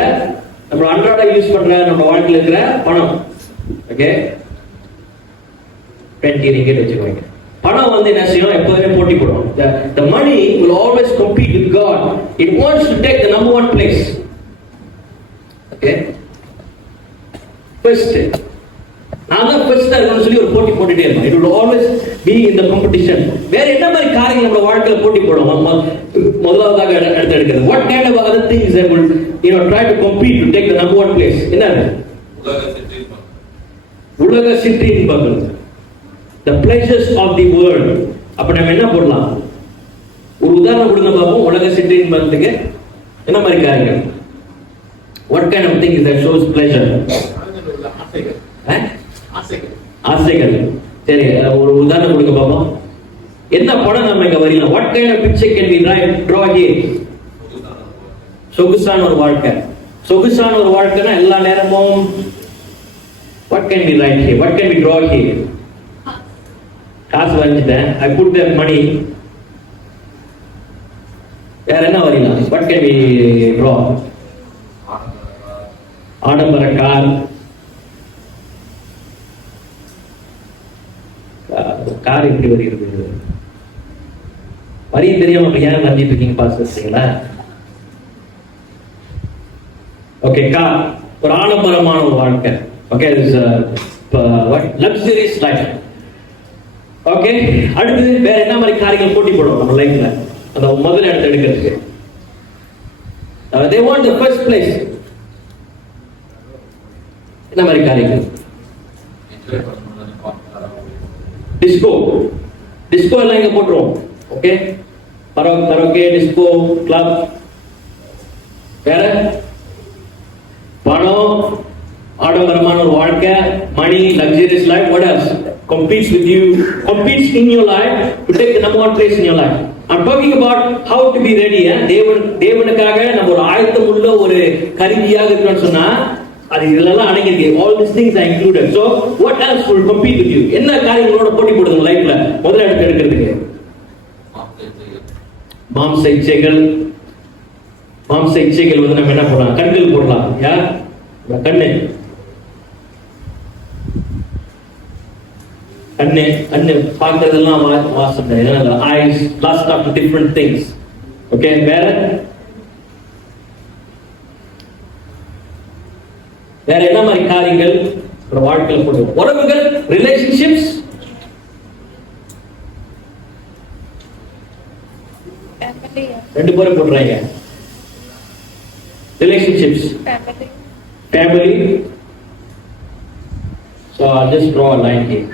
அன்றாட யூஸ் பண்ற நம்ம வாழ்க்கையில இருக்கிற பணம். ஓகே, 20 ringgit வச்சுக்கோங்க. பணம் வந்து என்ன செய்யும்? எப்பவுமே போட்டி போடும். The money will always compete with God. It wants to take the number one place. Okay, first நான் தான் ஃபர்ஸ்ட் இருக்கணும்னு சொல்லி ஒரு போட்டி போட்டுட்டே இருப்பேன். It will always be in the competition. வேற என்ன மாதிரி காரியங்கள் நம்ம வாழ்க்கையில போட்டி போடுவோம்? முதலாவதாக எடுக்கிறது. What kind of other things that will try to compete to take the number one place? என்னது? உலக சிற்றின்பங்கள். The pleasures of the world. அப்ப நம்ம என்ன போடலாம்? ஒரு உதாரணம் கொடுங்க பாப்போம். உலக சிற்றின்பத்துக்கு என்ன மாதிரி காரியங்கள்? What kind of things that shows pleasure? ஆசைகள். சரி, ஒரு உதாரணம் கொடுங்க பாப்போம். என்ன படம் நம்ம இங்க வரலாம்? What kind of picture can we draw here? சொகுசான ஒரு வாழ்க்கை. சொகுசான ஒரு வாழ்க்கைனா எல்லா நேரமும் what can we write here? What can we draw here? காசு வாங்கிட்டேன். I put that money. வேற என்ன வரலாம்? What can we draw? ஆடம்பர கார். கார் எப்படி வருகிறது? வரி தெரியாம ஏன் வரைஞ்சிட்டு இருக்கீங்க? பாஸ் வச்சீங்களா? ஓகே, கார் ஒரு ஆடம்பரமான ஒரு வாழ்க்கை. Okay, luxurious life. ஓகே, அடுத்து வேற என்ன மாதிரி காரியங்கள் போட்டி போடுவோம் நம்ம லைஃப்ல? அந்த முதல் இடத்தை எடுக்கிறதுக்கு they want the first place. என்ன மாதிரி காரியங்கள்? டிஸ்கோ எல்லாம் இங்க போட்டுருவோம். Okay, karaoke, disco, club. வேற பணம், ஆடம்பரமான ஒரு வாழ்க்கை, money, luxurious life. What else competes with you, competes in your life to take the number one place in your life? I'm talking about how to be ready. தேவனுக்காக நம்ம ஒரு ஆயத்தம் உள்ள ஒரு கருவியாக இருக்கணும்னு சொன்னா அது இதெல்லாம் அடங்கியிருக்கு. All these things are included. So what else will compete with you? என்ன காரியங்களோட போட்டி போடுங்க லைஃப்ல முதல்ல எடுத்து எடுக்கிறதுக்கு? மாம்ச இச்சைகள். மாம்ச இச்சைகள் வந்து நம்ம என்ன போடலாம்? கண்கள் போடலாம். யார்? கண்ணு. கண்ணு பார்க்கறதெல்லாம் வாசம். Eyes, lust of different things. Okay, வேற என்ன மாதிரி காரியங்கள் வாழ்க்கையில் போடுவோம்? உறவுகள், ரிலேஷன்ஷிப்ஸ். ரெண்டு பேரும் போடுறாங்க. Relationships, family. So I'll just draw a line here.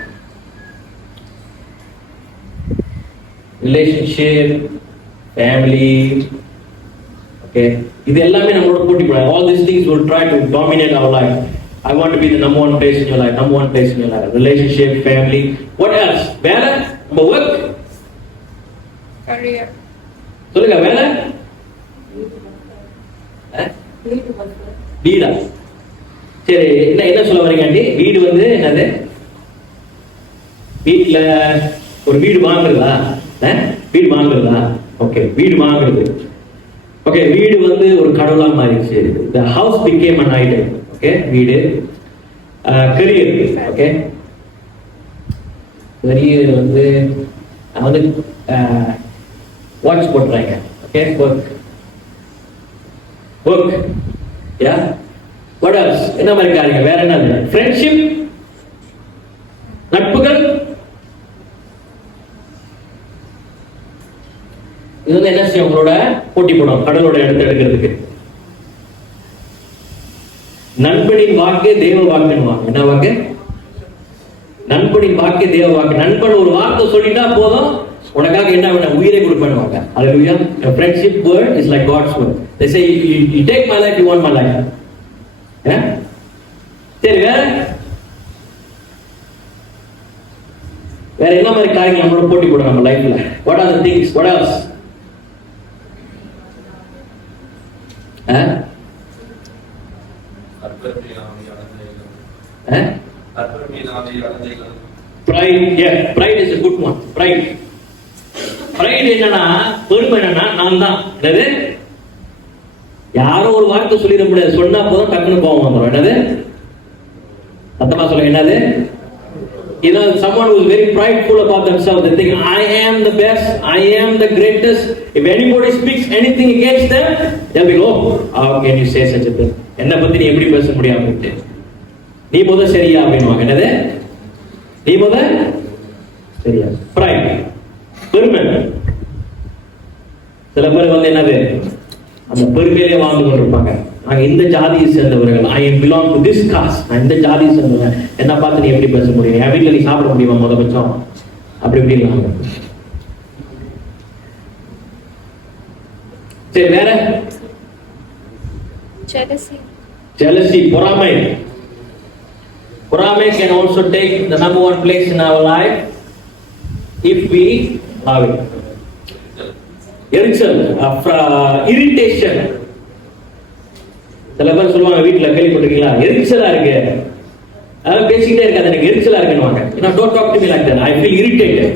Relationship, family. Okay, இது எல்லாமே நம்மளோட போட்டி போடுறாங்க. All these things will try to dominate our life. I want to be the number one place in your life. Number one place in your life. Relationship, family. What else? வேலை, நம்ம work, career. சொல்லுங்க, வேலை, வீடா? சரி, என்ன சொல்ல வரீங்க aunty? வீடு வந்து என்னது? வீட்டுல ஒரு வீடு வாங்குறதா? வீடு வாங்குறதா? ஓகே, வீடு வாங்குறது. ஓகே, வீடு வந்து ஒரு கடவுளா மாறிடுச்சு. The house became an idol. Okay, வீடு. கரியர். ஓகே, கரியர் வந்து நான் வந்து வாட்ச் போட்டுறாங்க. Okay, work yeah. What else? என்ன மாதிரி காரியங்கள்? வேற என்ன? ஃப்ரெண்ட்ஷிப், நட்புகள். இது வந்து என்ன செய்யும்? உங்களோட போட்டி போடும் கடவுளோட இடத்தை எடுக்கிறதுக்கு. நண்பனின் வாக்கு தேவ வாக்குன்னு. என்ன வாக்கு? நண்பனின் வாக்கு தேவ வாக்கு. நண்பன் ஒரு வார்த்தை சொல்லிட்டா போதும், உனக்காக என்ன வேணும்? உயிரை கொடுப்பேன்னு. Hallelujah. A friendship word is like God's word. They say you take my life, you want my life. சரி, வேற என்ன மாதிரி காரியங்கள் நம்மளோட போட்டி போடும் நம்ம லைஃப்ல? What are the things? What else? Pride. Yeah, pride is a good one. Pride என்னன்னா, பெருமை என்னன்னா, நான் தான். என்னது? யாரோ ஒரு வார்த்தை சொல்லிட முடியாது, சொன்னா போதும் டக்குன்னு கோவம் வந்துடும். என்னது? சத்தமா சொல்லுங்க. என்னது? Someone who is very prideful about themselves, they think I am the best, I am the greatest. If anybody speaks anything against them, they'll be, oh, how can you say such a thing? என்ன பத்தி நீ எப்படி பேச முடியாது? நீ முத சரியா அப்படின்னுவாங்க. என்னது? நீ முத சரியா. pride, பெருமை. சில பேர் வந்து என்னது, அந்த பெருமையிலே வாழ்ந்து கொண்டிருப்பாங்க. நாங்க இந்த ஜாதியை சேர்ந்தவர்கள், I belong to this caste, நான் இந்த ஜாதியை சேர்ந்தவங்க, என்ன பார்த்து நீ எப்படி பேச முடியும்? என் வீட்டில் நீ சாப்பிட முடியுமா? முத பட்சம் அப்படி இப்படின்னு. சரி, வேற? jealousy, பொறாமை. பொறாமை can also take the number one place in our life if we love it. எரிச்சல், irritation. சில பேர் சொல்லுவாங்க, வீட்டுல கேள்விப்பட்டிருக்கீங்களா, எரிச்சலா இருக்கு, அதாவது பேசிக்கிட்டே இருக்காது, எனக்கு எரிச்சலா இருக்குன்னு. Don't talk to me like that, I feel irritated.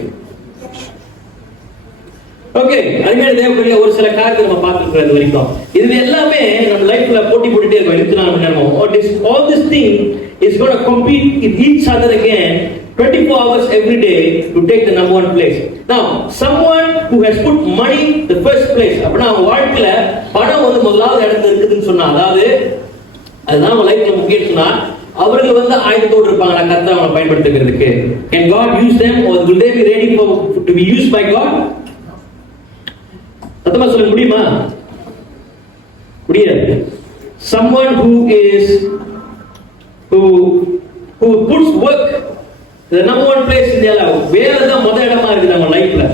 Okay, அதுமாதிரி தேவைப்படிய ஒரு சில காரியத்தை நம்ம பார்த்துக்கிறது வரைக்கும் இது எல்லாமே நம்ம லைஃப்ல போட்டி போட்டுட்டே இருக்கும். 24 மணி நேரம். All this thing is going to compete with each other again 24 hours every day to take the number one place. Now, someone who has put money the first place, அப்படினா அவங்க வாழ்க்கையில பணம் வந்து முதலாவது இடத்துல இருக்குதுன்னு சொன்னா, அதாவது அதுதான் நம்ம லைஃப்ல முக்கியம் சொன்னா, அவர்கள் வந்து ஆயத்தத்தோடு இருப்பாங்க கர்த்தர் அவங்களை பயன்படுத்துகிறதுக்கு. Can God use them or will they be ready to be used by God? சத்தமா சொல்ல முடியுமா? முடியாது. Someone who puts work the number one place in their life, வேலை தான் முதல் இடமா இருக்கு நம்ம லைஃப்ல.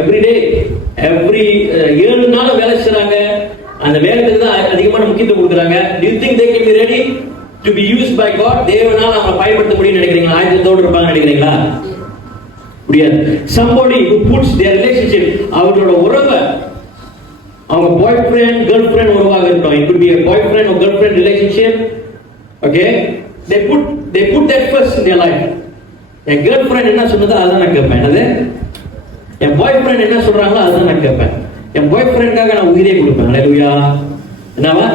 every day 7 நாள் வேலை செய்றாங்க, அந்த வேலைக்கு தான் அதிகமான முக்கியத்துவம் கொடுக்குறாங்க. Do you think they can be ready to be used by God? தேவனால அவங்களை பயன்படுத்த முடியும்னு நினைக்கிறீங்களா? ஆயத்தத்தோடு இருப்பாங்க நினைக்கிறீங்களா? முடியாது. Somebody who puts their relationship, அவங்களோட உறவை, அவங்க பாய் ஃப்ரெண்ட் கேர்ள் ஃப்ரெண்ட் உறவாக இருக்கட்டும், it could be a boyfriend or girlfriend relationship, okay, they put that first in their life. N girl friend என்ன சொன்னதோ அதான் நான் கேட்பேன். என்னது? என் பாய் ஃப்ரெண்ட் என்ன சொல்றாங்களோ அதான் நான் கேட்பேன். என் பாய் ஃப்ரெண்டுக்காக நான் உயிரே கொடுப்பேன். ஹல்லேலூயா. என்னவா?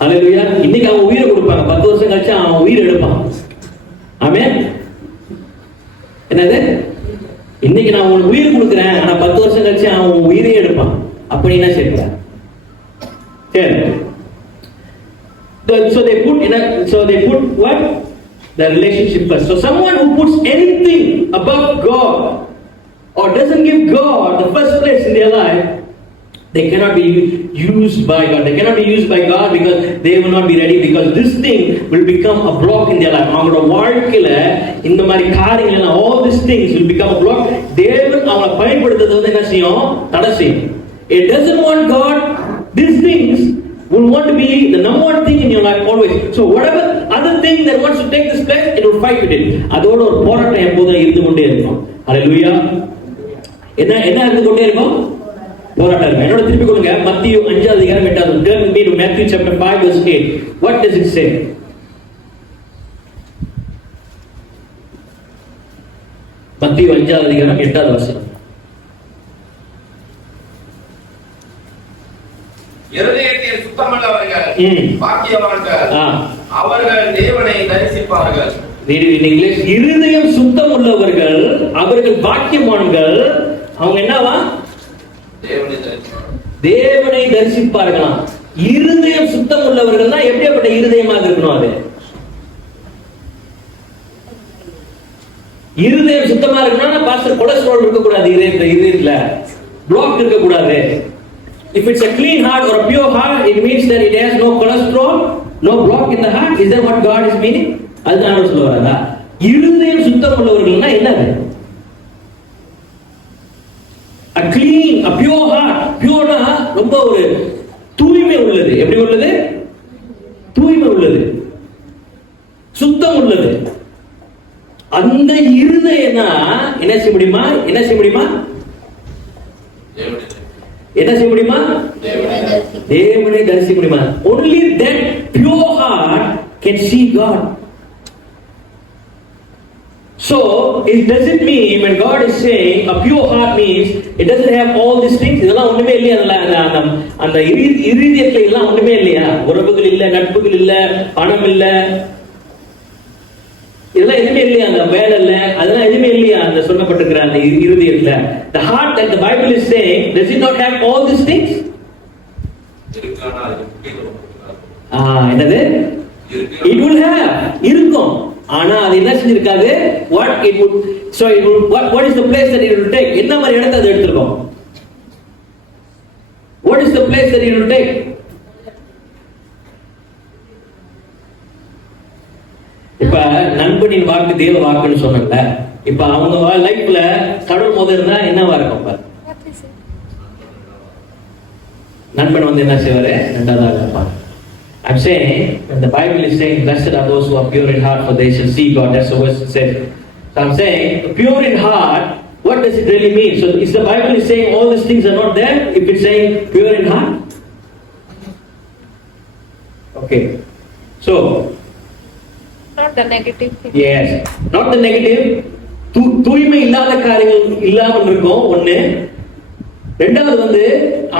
ஹல்லேலூயா. இன்னைக்கு அவன் உயிரை கொடுப்பாங்க, 10 வருஷம் கழிச்சு அவன் உயிர் எடுப்பான். ஆமென். என்னது? இன்னைக்கு நான் உனக்கு உயிர் கொடுக்குறேன், ஆனா 10 வருஷம் கழிச்சு அவன் உயிரே எடுப்பான். அப்படி என்ன செய்யறாங்க? சரி. So they put what? The relationship first. So someone who puts anything above God or doesn't give God the first place in their life, they cannot be used by God. They cannot be used by God because they will not be ready, because this thing will become a block in their life. அவங்களோட வாழ்க்கையில இந்த மாதிரி காரியங்கள், all these things will become a block. தேவன் அவங்களை பயன்படுத்துறது வந்து என்ன செய்யும்? தடை செய்யும். It doesn't want God. These things will want to be the number one thing in your life always. So whatever other thing that wants to take this place, it will fight with it. அதோட ஒரு போராட்டம் எப்போதும் இருந்து கொண்டே இருக்கும். ஹல்லேலூயா. என்ன இருந்து கொண்டே இருக்கும்? போராட்டம். என்னோட திருப்பி கொடுங்க, மத்தேயு 5:8. Turn with me to Matthew chapter 5 verse 8. What does it say? மத்தேயு 5:8. இருதயத்தில் சுத்தமுள்ளவர்கள் பாக்கியவான்கள், ஆ. அவர்கள் தேவனை தரிசிப்பார்கள். Read it in English. இருதயம் சுத்தம் உள்ளவர்கள் அவர்கள் பாக்கியவான்கள். அவங்க என்னவா? தேவனை தரிசிப்பார்கள். தேவனை தரிசிப்பார்களாம். இருதயம் சுத்தம் உள்ளவர்கள்னா எப்படிப்பட்ட இருதயமாக இருக்கணும்? அது இருதயம் சுத்தமா இருக்கணும்னா பாஸ்டர் கொலஸ்ட்ரால் இருக்க கூடாது, இதயத்துல பிளாக் இருக்க கூடாது. If it's a clean heart or a pure heart, it means that it has no cholesterol, no block in the heart. Is that what God is meaning? அதுதான் அவர் சொல்லுவாரா? இருதயம் சுத்தம் உள்ளவர்கள்னா என்னது? A clean, a pure heart. Pureனா ரொம்ப ஒரு தூய்மை உள்ளது. எப்படி உள்ளது? தூய்மை உள்ளது, சுத்தம் உள்ளது. அந்த இருதயம்னா என்ன செய்ய முடியுமா? என்ன செய்ய முடியுமா? என்ன செய்ய முடியுமா? தேவனை தரிசிக்க முடியுமா? Only that pure heart can see God. So it doesn't mean when God is saying a pure heart means it doesn't have all these things. இதெல்லாம் ஒண்ணுமே இல்லையா? அந்த இருதயத்துல எல்லாம் ஒண்ணுமே இல்லையா? உறவுகள் இல்ல, நட்புகள் இல்ல, பணம் இல்ல, இதெல்லாம் எதுவுமே இல்லையா? அந்த வேலை இல்ல, அதெல்லாம் எதுவுமே இல்லையா? அந்த சொல்லப்பட்டிருக்கிற அந்த இருதயத்துல. The heart that the Bible is saying, does it not have all these things? என்னது? It will have, இருக்கும். ஆனா அது என்ன செஞ்சிருக்காது? What it would, so it would, what is the place that it will take? என்ன மாதிரி இடத்தை அது எடுத்துக்கும்? What is the place that it will take? இப்ப நண்பனின் வாக்கு தேவ வாக்குன்னு சொன்னல, இப்ப அவங்க லைஃப்ல கடவுள் முதல்ல இருந்தா என்னவா இருக்கும்? நண்பன் வந்து என்ன செய்வாரு? ரெண்டாவதாக இருப்பான். I'm saying, when the Bible is saying, blessed are those who are pure in heart, for they shall see God. That's what it says. So I'm saying, pure in heart, what does it really mean? So is the Bible is saying all these things are not there if it's saying pure in heart? Okay. So, not the negative thing. yes, not the negative. தூய்மை இல்லாத காரியங்கள் இல்லாமல் இருக்கும் ஒண்ணு. ரெண்டாவது வந்து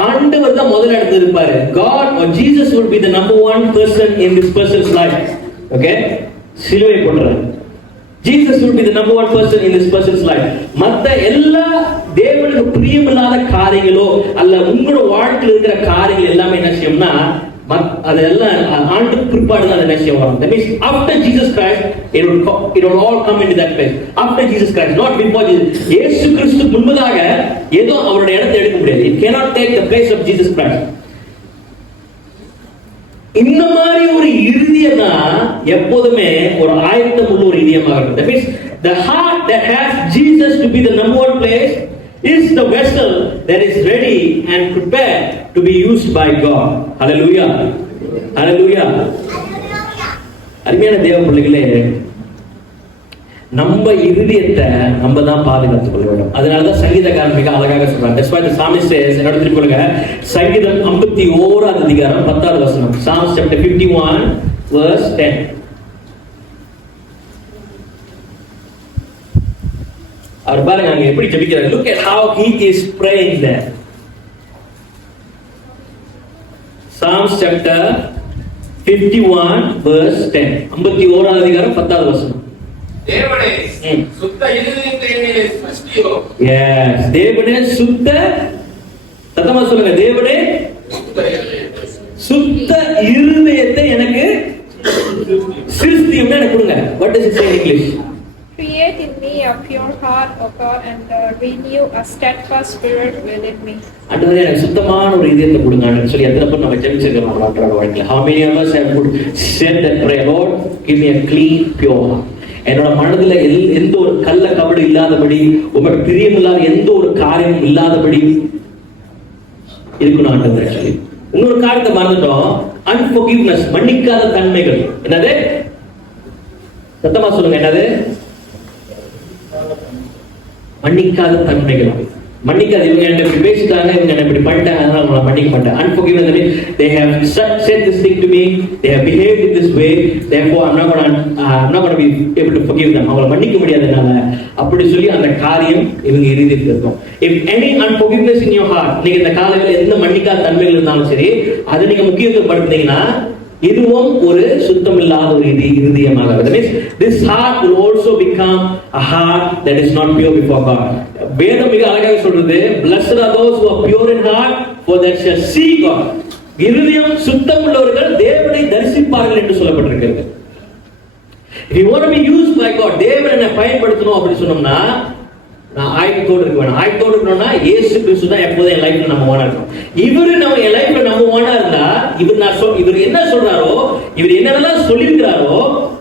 ஆண்டவர் தான் முதல்ல இடத்துல இருப்பாரு. God or Jesus would be the number one person in this person's life. Okay? சிலுவை போடுறாரு. Jesus would be the number one person in this person's life. மத்த எல்லா தேவனுக்கு பிரியமில்லாத காரியங்களோ அல்ல உங்களோட வாழ்க்கையில் இருக்கிற காரியங்கள் எல்லாமே என்ன செய்யும்னா அதெல்லாம் ஆண்டு பிற்பாடு தான் என்ன செய்ய வரும். That means after Jesus Christ it will all come into that place. After Jesus Christ, not before Jesus. இயேசு கிறிஸ்து முன்பதாக ஏதோ அவருடைய இடத்தை எடுக்க முடியாது. It cannot take the place of Jesus Christ. இந்த மாதிரி ஒரு இருதயம் தான் எப்போதுமே ஒரு ஆயத்தம் உள்ள ஒரு இதயமாக இருக்கும். That means the heart that has Jesus to be the number one place is the vessel that is ready and prepared to be used by God. Hallelujah. Hallelujah. அருமையான தேவ பிள்ளைகளே, நம்ம இருதயத்தை நம்ம தான் பாதுகாத்துக் கொள்ள வேண்டும். அதனாலதான் சங்கீதக்காரன் மிக அழகாக சொல்றாங்க. That's why the psalmist says, என்னோட திருப்பி சொல்லுங்க, சங்கீதம் 51 அதிகாரம் 10வது வசனம். Psalms chapter 51 verse 10. அவர் பாருங்க அங்க எப்படி ஜெபிக்கிறார். Look at how he is praying there. Psalms chapter 51 verse 10. 51 அதிகாரம் 10வது வசனம். தேவனே சுத்த இருதயத்தை என்னிலே சிருஷ்டியோ. Yes, தேவனே சுத்த, சத்தமா சொல்லுங்க, தேவனே சுத்த இருதயத்தை எனக்கு சிருஷ்டியும் எனக்கு கொடுங்க. What does it say in English? Create in me a pure heart, O God, and renew a steadfast spirit within me. ஆண்டவரே எனக்கு சுத்தமான ஒரு இதயத்தை கொடுங்க ஆண்டவரே சொல்லி எத்தனை பேர் நம்ம ஜெபிச்சிருக்கோம் நம்ம அன்றாட வாழ்க்கையில. How many of us have said that prayer? Lord, give me a clean pure heart. என்னோட மனதுல எந்த ஒரு கள்ள கபடு இல்லாதபடி, உமக்கு பிரியமில்லாத எந்த ஒரு காரியமும் இல்லாதபடி இருக்கணும் ஆண்டவரே சொல்லி. இன்னொரு காரியத்தை மறந்துட்டோம், unforgiveness, மன்னிக்காத தன்மைகள். என்னது? சத்தமா சொல்லுங்க, என்னது? மன்னிக்காத தன்மைகள். மன்னிக்காது. இவங்க என்ன இப்படி பேசிட்டாங்க, இவங்க என்ன இப்படி பண்ணிட்டாங்க, அதனால அவங்கள மன்னிக்க மாட்டேன். Unforgiveness means they have said this thing to me, they have behaved in this way, therefore I'm not going to be able to forgive them. அவங்கள மன்னிக்க முடியாதனால அப்படி சொல்லி அந்த காரியம் இவங்க இருதயத்தில் இருக்கும். If any unforgiveness in your heart, நீங்க இந்த காலையில எந்த மன்னிக்காத தன்மைகள் இருந்தாலும் சரி, அதை நீங்க முக்கியத்துவப்படுத்துனீங்கன்னா இதுவும் ஒரு சுத்தமில்லாத ஒரு இருதயமாக. That means this heart will also become a heart that is not pure before God. வேதம் மிக அழகாக சொல்றது, blessed are those who are pure in heart, for they shall see God. இருதயம் சுத்தம் உள்ளவர்கள் தேவனை தரிசிப்பார்கள் என்று சொல்லப்பட்டிருக்கிறது. If you want to be used by God, தேவன் என்னை பயன்படுத்தணும் அப்படி சொன்னோம்னா நான் ஆயத்தோடு இருக்க வேணும். ஆயத்தோடு இருக்கணும்னா இயேசு கிறிஸ்து தான் எப்போதும் என் லைஃப்ல நம்ம ஓனா இருக்கும். இவரு நம்ம என் லைஃப்ல நம்ம ஓனா இருந்தா இவர் என்ன சொல்றாரோ, இவர் என்னென்னலாம் சொல்லியிருக்கிறாரோ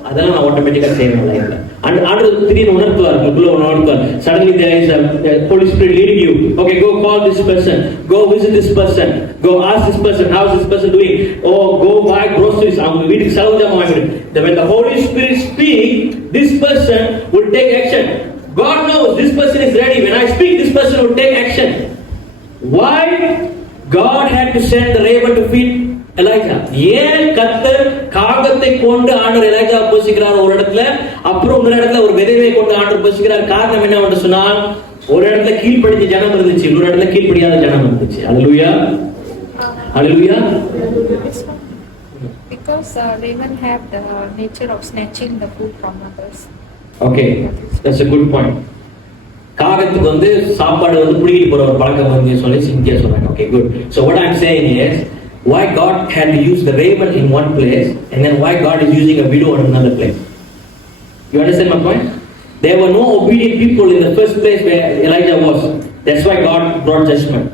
அதெல்லாம் நான் ஆட்டோமேட்டிக்கா செய்வேன் லைஃப்ல. அண்ட் ஆண்டவர் திடீர்னு உணர்த்துவார், உங்களுக்குள்ள உணர்த்துவார். Suddenly there is a Holy Spirit leading you. Okay, go call this person, go visit this person, go ask this person, how is this person doing? Oh, go buy groceries. அவங்க வீட்டுக்கு செலவு ஜாமான் வாங்கிடு. When the Holy Spirit speaks, this person will take action. God knows this person is ready. When I speak, this person will take action. Why God had to send the raven to feed Elijah? ஏன் கர்த்தர் காகத்தை கொண்டு ஆண்டவர் எலியா போஷிக்கிறார் ஒரு இடத்துல, அப்புறம் ஒரு இடத்துல ஒரு விதவையை கொண்டு ஆண்டவர் போஷிக்கிறார்? காரணம் என்னவென்று சொன்னால், ஒரு இடத்துல கீழ்ப்படிஞ்ச ஜனம் இருந்துச்சு, இன்னொரு இடத்துல கீழ்ப்படியாத ஜனம் இருந்துச்சு. ஹல்லேலூயா, ஹல்லேலூயா. Because raven have the nature of snatching the food from others. Okay, that's a good point. காகத்துக்கு வந்து சாப்பாடு வந்து புடிக்கிட்டு போற ஒரு பழக்கம் வந்து சொல்லி சிந்தியா சொன்னாங்க. Okay, good. So what I'm saying is, why God had to use the raven in one place, and then why God is using a widow in another place? You understand my point? There were no obedient people in the first place where Elijah was. That's why God brought judgment.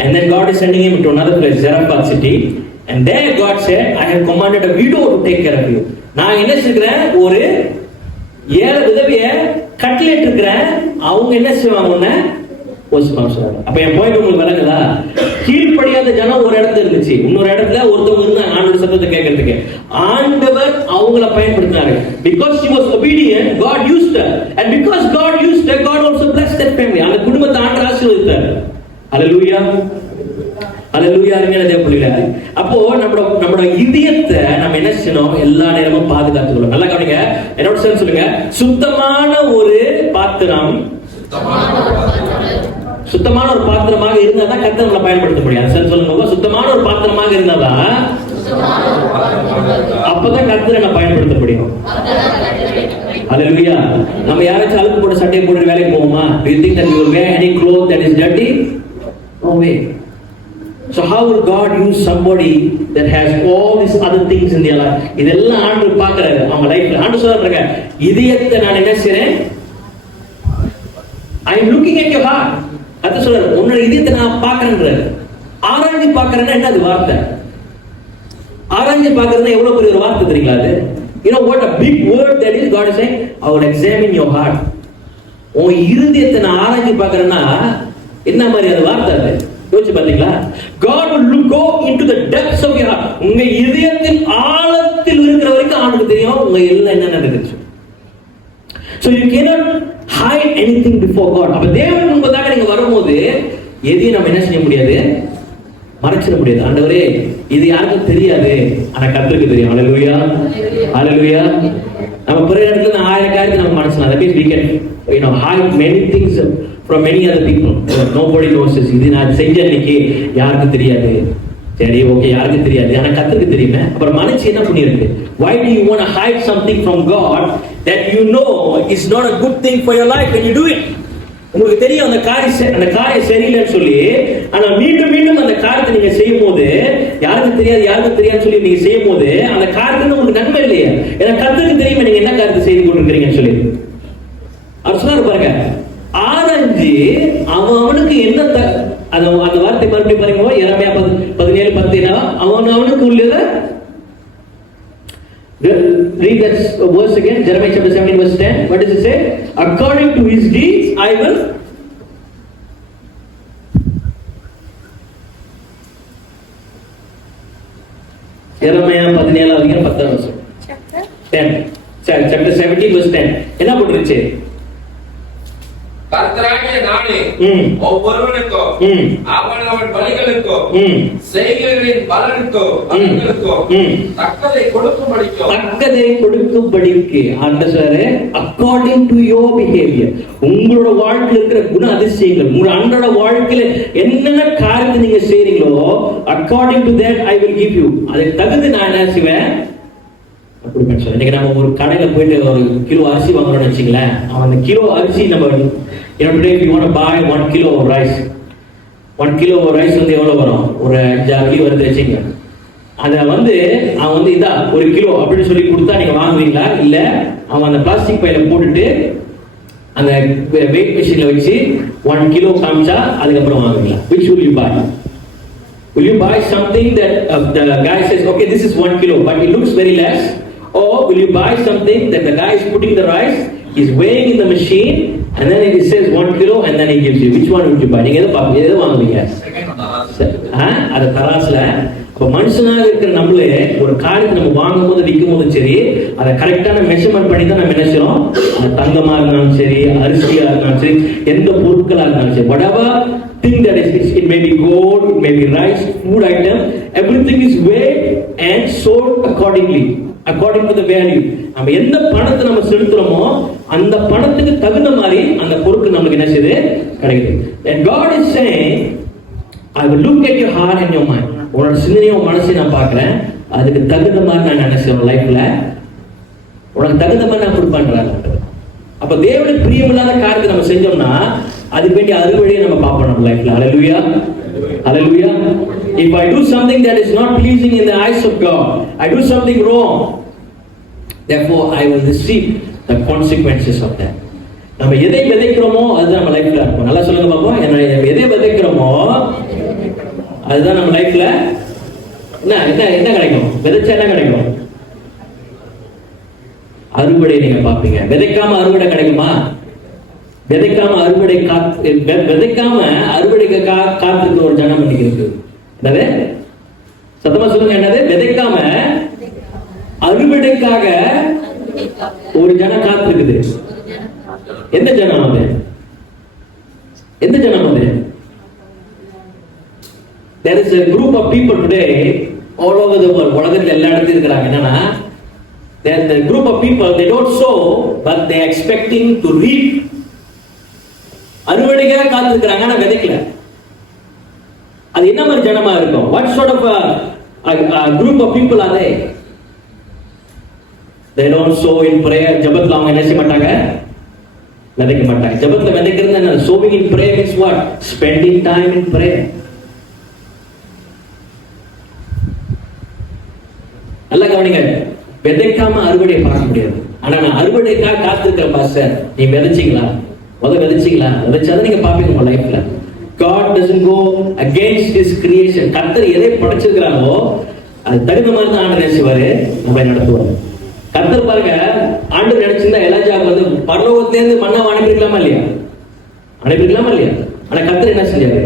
And then God is sending him to another place, Zarephath city, and there God said, I have commanded a widow to take care of you. நான் என்ன செய்கிறேன், ஒரு ஏழை விதவைய cutlet இருக்கிறேன், அவங்க என்ன செய்வாங்க, அப்ப என் பாயிண்ட் உங்களுக்கு விளங்குதா? கீழ்ப்படியாத ஜனம் ஒரு இடத்துல இருந்துச்சு, இன்னொரு இடத்துல ஒருத்தவங்க இருந்தாங்க ஆண்டவர் சத்தத்தை கேட்கறதுக்கு. ஆண்டவர் அவங்கள பயன்படுத்தினாரு. Because she was obedient, God used her, and because God used her, God also blessed that family. அந்த குடும்பத்தை ஆண்டவர் ஆசீர்வதித்தார். ஹல்லேலூயா, ஹல்லேலூயா. அருமையான தேவ பிள்ளைகளே, அப்போ நம்மளோட இதயத்தை நம்ம என்ன செய்யணும், எல்லா நேரமும் பாதுகாத்துக்கணும். நல்லா கவனிங்க, என்னோட சேர்ந்து சொல்லுங்க, சுத்தமான ஒரு பாத்திரம், சுத்தமான ஒரு பாத்திரமாக இருந்தாதான் கர்த்தர் நம்மளை பயன்படுத்த முடியும். சரி சொல்லுங்க, சுத்தமான ஒரு பாத்திரமாக இருந்தாதான் அப்பதான் கர்த்தர் என்ன பயன்படுத்த முடியும். ஹல்லேலூயா. நம்ம யாராச்சும் அழுக்கு போட்டு சட்டையை போட்டு வேலைக்கு போவோமா? Do you think that you will wear any cloth that is dirty? No way. So how will God use somebody that has all these other things in their life? இதெல்லாம் ஆண்டவர் பார்க்கறாரு அவங்க லைஃப்ல. ஆண்டவர் சொல்றாங்க, இதயத்தை நான் என்ன செய்றேன், I am looking at your heart. அது சொல்றாரு, உன்னோட இதயத்தை நான் பார்க்கறேன்றாரு. ஆராய்ச்சி பார்க்கறேன்னா என்ன அது வார்த்தை? ஆராய்ச்சி பார்க்கறதுன்னா எவ்வளவு பெரிய ஒரு வார்த்தை தெரியுங்களா அது? You know what a big word that is. God is saying, I will examine your heart. உன் இதயத்தை நான் ஆராய்ச்சி பார்க்கறேன்னா என்ன மாதிரி அது வார்த்தை அது? யோசிச்சு பாத்தீங்களா? God will go into the depths of your heart. உங்க இதயத்தின் ஆழத்தில் இருக்கிற வரைக்கும் ஆண்டவருக்கு தெரியும் உங்க எல்லாம் என்ன நடந்துச்சு. So you cannot hide anything before God. அப்ப தேவன் முன்பதாக நீங்க வரும்போது எதையும் நம்ம என்ன செய்ய முடியாது, மறைச்சிட முடியாது. ஆண்டவரே இது யாருக்கும் தெரியாது, ஆனா கர்த்தருக்கு தெரியும். ஹல்லேலூயா, ஹல்லேலூயா. நம்ம பிற இடத்துல 1000 காரியத்தை நம்ம மறைச்சலாம். That means we can hide many things from many other people. Nobody knows this. இது நான் செஞ்ச அன்னைக்கு யாருக்கும் தெரியாது. சரி, ஓகே, யாருக்கும் தெரியாது, ஆனா கர்த்தருக்கு தெரியுமே. அப்புறம் மனசு என்ன பண்ணிருக்கு? Why do you want to hide something from God that you know is not a good thing for your life when you do it? உங்களுக்கு தெரியும் அந்த காரியம் சரியில்லைன்னு சொல்லி, ஆனா மீண்டும் மீண்டும் அந்த காரியத்தை நீங்க செய்யும் போது யாருக்கும் தெரியாது சொல்லி நீங்க செய்யும் போது அந்த காரியத்துல உங்களுக்கு நன்மை இல்லையா? ஏன்னா கர்த்தருக்கு தெரியுமா நீங்க என்ன காரியத்தை செய்து கொண்டிருக்கிறீங்கன்னு சொல்லி. அவர் சொன்னாரு பாருங்க, ஆராய்ச்சி அவனுக்கு என்ன அந்த வார்த்தை மறுபடியும் பாருங்க, எரேமியா 17:10 அவனுக்கு உள்ளத. Read that verse again, Jeremiah chapter 17 verse 10. What does it say? According to his deeds I will. Jeremiah 17 verse 10. Chapter 17 verse 10. என்ன போட்டுருச்சு? கர்த்தராகிய நானே ம். ஒவ்வொருவனுக்கும் ம். அவன் பலிகளுக்கும் ம். செய்கைகளின் பலனுக்கும் ம். தக்கதை கொடுக்கும்படிக்கும் தக்கதை கொடுக்கும்படிக்கு understand according to your behaviour. உங்களோட வாழ்க்கையில் இருக்கிற குண அதிசயங்கள், உங்களோட அன்றாட வாழ்க்கையில என்னென்ன காரியத்தை நீங்க செய்றீங்களோ according to that I will give you. அதுக்கு தகுந்து நான் என்ன செய்வேன் கொடுப்பேன் சார். இன்னைக்கு நம்ம ஒரு கடையில போயிட்டு ஒரு கிலோ அரிசி வாங்குறோம்னு வச்சுங்களேன், அவன் அந்த கிலோ அரிசி நம்ம today if you want to buy 1 kilo of rice, 1 kilo of rice வந்து எவ்வளவு வரும்? ஒரு 5-6 கிலோ வருது வச்சுங்க. அதை வந்து அவன் வந்து இதா 1 கிலோ அப்படின்னு சொல்லி கொடுத்தா நீங்க வாங்குவீங்களா? இல்ல அவன் அந்த பிளாஸ்டிக் பையில போட்டுட்டு அந்த வெயிட் மிஷின்ல வச்சு 1 கிலோ காமிச்சா அதுக்கப்புறம் வாங்குவீங்களா? which will you buy? Will you buy something that the guy says okay this is 1 kilo but it looks very less, or will you buy something that the guy is putting the rice, he's weighing in the machine and then it says 1 kilo and then he gives you? Which one would you buy? நீங்க எதை வாங்குவீங்க? அது தராசுல. இப்போ மனுஷனாக இருக்கிற நம்மளே ஒரு காரியத்தை நம்ம வாங்கும் போது விற்கும் போது சரி, அதை கரெக்டான மெஷர்மெண்ட் பண்ணி தான் நம்ம என்ன செய்யறோம். அது தங்கமா இருந்தாலும் சரி, அரிசியா இருந்தாலும் சரி, எந்த பொருட்களா இருந்தாலும் சரி, whatever thing that is, it may be gold, it may be rice, food item, everything is weighed and sold accordingly, according to the value. நம்ம எந்த பணத்தை நம்ம செலுத்துறோமோ அந்த பணத்துக்கு தகுந்த மாதிரி அந்த பொருட்கள் நமக்கு என்ன செய்யுது கிடைக்குது. And God is saying, I will look at your heart and your mind. உன்னோட சிந்தனையும் உன் மனசையும் நான் பார்க்கிறேன், அதுக்கு தகுந்த மாதிரி நான் என்ன செய்வேன் லைஃப்ல, உனக்கு தகுந்த மாதிரி நான் கொடுப்பேன்றாங்க. அப்ப தேவனுக்கு பிரியமில்லாத காரியத்தை நம்ம செஞ்சோம்னா அதுக்கு வேண்டிய அறுவடையை நம்ம பார்ப்போம் நம்ம லைஃப்ல. ஹalleluya, hallelujah. If I do something that is not pleasing in the eyes of God, I do something wrong, therefore I will receive the consequences of that. நம்ம எதை விதைக்கிறோமோ அதுதான் நம்ம லைஃப்ல இருக்கும். நல்லா சொல்லுங்க பாப்போம். எதை விதைக்கிறோமோ அதுதான் நம்ம லைஃப்ல என்ன கிடைக்கும். விதைச்சா என்ன கிடைக்கும்? அறுவடை நீங்க பாப்பீங்க. விதைக்காம அறுவடை கிடைக்குமா? விதைக்காம அறுவடைக்கு காத்துக்கு ஒரு ஜனம் இன்னைக்கு இருக்கு. என்னது? சத்தமா சொல்லுங்க. என்னது? விதைக்காம அறுவடைக்காக ஒரு ஜனம் காத்திருக்குது. எந்த ஜனம் அது? எந்த ஜனம் அது? There is a group of people today all over the world. உலகத்துல எல்லா இடத்துலயும் இருக்கிறாங்க. என்னன்னா there is a group of people, they don't sow but they are expecting to reap. அறுவடைக்காக காத்திருக்கிறாங்க, ஆனா விதைக்கல. அது என்ன மாதிரி ஜனமா இருக்கும்? What sort of a group of people are they? They don't sow in prayer. ஜெபத்துல அவங்க என்ன செய்ய மாட்டாங்க? விதைக்க மாட்டாங்க. ஜெபத்துல விதைக்கிறது என்ன? Sowing in prayer means what? Spending time in prayer. நல்லா கவனிங்க. விதைக்காம அறுவடையை பார்க்க முடியாது. ஆனா நான் அறுவடைக்காக காத்திருக்கிறேன் பாஸ்டர். நீ விதைச்சீங்களா? விதைச்சீங்களா? விதைச்சாதான் நீங்க பாப்பீங்க உங்க லைஃப்ல. God doesn't go against his creation. கர்த்தர் எதை படைச்சிருக்கிறாரோ அது தகுந்த மாதிரி தான் ஆண்டவர் செய்வாரு, நம்ம நடத்துவாரு. கர்த்தர் பாருங்க, ஆண்டவர் நினைச்சிருந்தா எலாஜாவுக்கு வந்து பரலோகத்திலிருந்து மன்னா அனுப்பிருக்கலாமா இல்லையா? அனுப்பிருக்கலாமா இல்லையா? ஆனா கர்த்தர் என்ன செஞ்சாரு?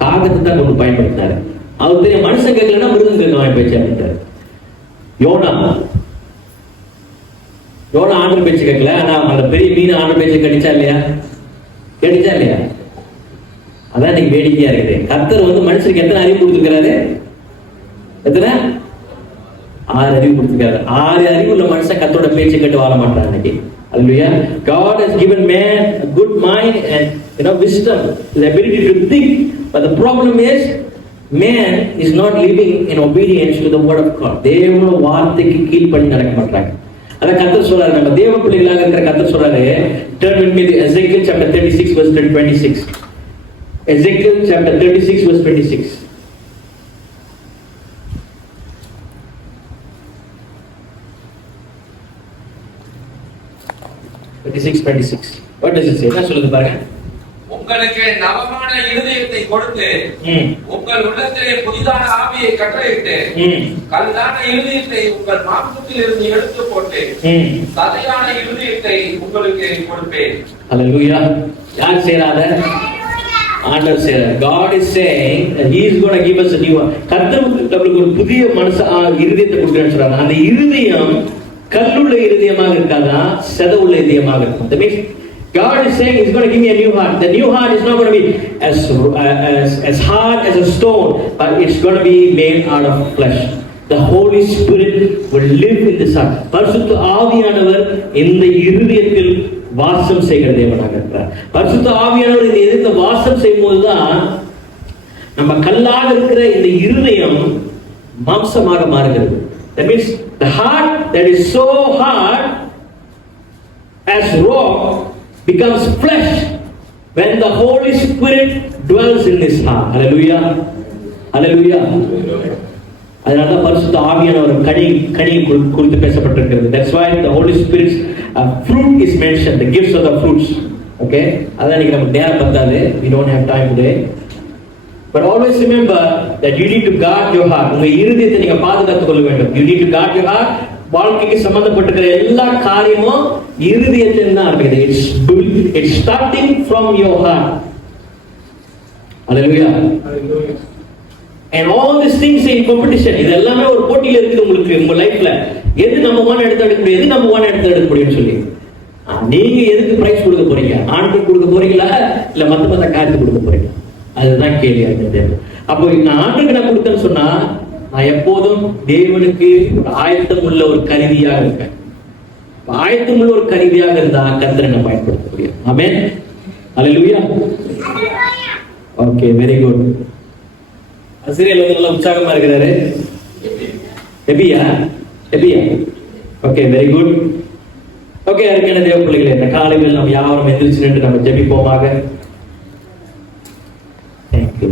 காகத்தை தான் கொண்டு பயன்படுத்தினாரு. அவர் பெரிய மனுஷன் கேட்கலன்னா மிருகம் கேட்க வாங்கி பேச்சு அப்படின்ட்டாரு. யோனா ஆண்டவர் பேச்சு கேட்கல, ஆனா அந்த பெரிய மீன் ஆண்டவர் பேச்சு கடிச்சா இல்லையா? கேட்டுச்சா இல்லையா? அதான் நீங்க வேடிக்கையா இருக்குது. கர்த்தர் வந்து மனுஷனுக்கு எத்தனை அறிவு கொடுத்துருக்காரு? எத்தனை? 6 அறிவு கொடுத்துருக்காரு. 6 அறிவு உள்ள மனுஷன் கர்த்தரோட பேச்சு கேட்டு வாழ மாட்டான் இன்னைக்கு. Hallelujah. God has given man a good mind and wisdom, the ability to think, but the problem is man is not living in obedience to the word of God. தேவனுடைய வார்த்தைக்கு கீழ்ப்படி நடக்க மாட்டாங்க. அத கர்த்தர் சொல்றாரு, நம்ம தேவ பிள்ளைகளாக இருக்கிற கர்த்தர் சொல்றாரு. Turn with me to Ezekiel chapter 36 verse 26. Ezekiel chapter 36 verse 26. 26. What does it say? என்ன சொல்லுது பாருங்க. உங்களுக்கு நவமான இருதயத்தை கொடுத்து உங்கள் உள்ளத்திலே புதிதான ஆவியை கட்டளையிட்டு கல்லான இருதயத்தை உங்கள் மாம்சத்தில் இருந்து எடுத்து போட்டு சதையான இருதயத்தை உங்களுக்கு கொடுப்பேன். Hallelujah. யார் செய்றாத? ஆண்டவர் செய்றார். God is saying that he is going to give us a new one. கர்த்தர் நமக்கு ஒரு புதிய இருதயத்தை கொடுக்கிறேன்னு சொல்றாங்க. அந்த இருதயம் கல்லுள்ள இருதயமாக இருக்காதா, செதவுள்ள இருதயமாக இருக்கும். That means God is saying He's going to give me a new heart. The new heart is not going to be as hard as a stone, but it's going to be made out of flesh. The Holy Spirit will live in this heart. பரிசுத்த ஆவியானவர் இந்த இருதயத்தில் வாசம் செய்கிற தேவனாக இருக்கிறார். பரிசுத்த ஆவியானவர் இந்த இதயத்தில் வாசம் செய்யும்போதுதான் நம்ம கல்லாக இருக்கிற இந்த இருதயம் மாம்சமாக மாறுகிறது. That means the heart that is so hard as rock becomes flesh when the Holy Spirit dwells in this heart. Hallelujah. Hallelujah. அதனால பரிசுத்த ஆவியானவர் கனி குறித்து பேசப்பட்டிருக்கிறது. That's why the Holy Spirit's fruit is mentioned, the gifts of the fruits. Okay, அதான் இன்னைக்கு நம்ம நேரம் பத்தாது. We don't have time today. But always remember that you need to guard your heart. உங்க இருதயத்தை நீங்க பாதுகாத்துக் கொள்ள வேண்டும். You need to guard your heart. வாழ்க்கைக்கு சம்பந்தப்பட்டிருக்கிற எல்லா காரியமும் இருதயத்தில் தான் ஆரம்பிக்குது. It's starting from your heart. Hallelujah. And all these things in competition. இது எல்லாமே ஒரு போட்டியில இருக்குது உங்களுக்கு உங்க லைஃப்ல. எது நம்ம ஒன் எடுத்து எடுக்க முடியும், எது நம்ம ஒன் எடுத்து எடுக்க முடியும்னு சொல்லி. நீங்க எதுக்கு பிரைஸ் கொடுக்க போறீங்க? ஆண்டுக்கு கொடுக்க போறீங்களா இல்ல மத்த காரியத்துக்கு கொடுக்க போறீங்களா? அதுதான் கேள்வியா இருக்குது. அப்போ நான் ஆண்டுக்கு நான் கொடுத்தேன்னு சொன்னா நான் எப்போதும் தேவனுக்கு ஒரு ஆயத்தம் உள்ள ஒரு கருவியாக இருக்கேன். ஆயத்தம் உள்ள ஒரு கருவியாக இருந்தா கர்த்தரை நான் பயன்படுத்த முடியும். Amen. Hallelujah. Okay, very good. ஆசிரியர் நல்லா உற்சாகமா இருக்கிறாரு. எபியா ஓகே, வெரி குட். ஓகே, அருமையான தேவ பிள்ளைகளே, இந்த காலையில் நம்ம யாரும் எந்திரிச்சு நின்று நம்ம ஜெபிப்போமாக. Thank you.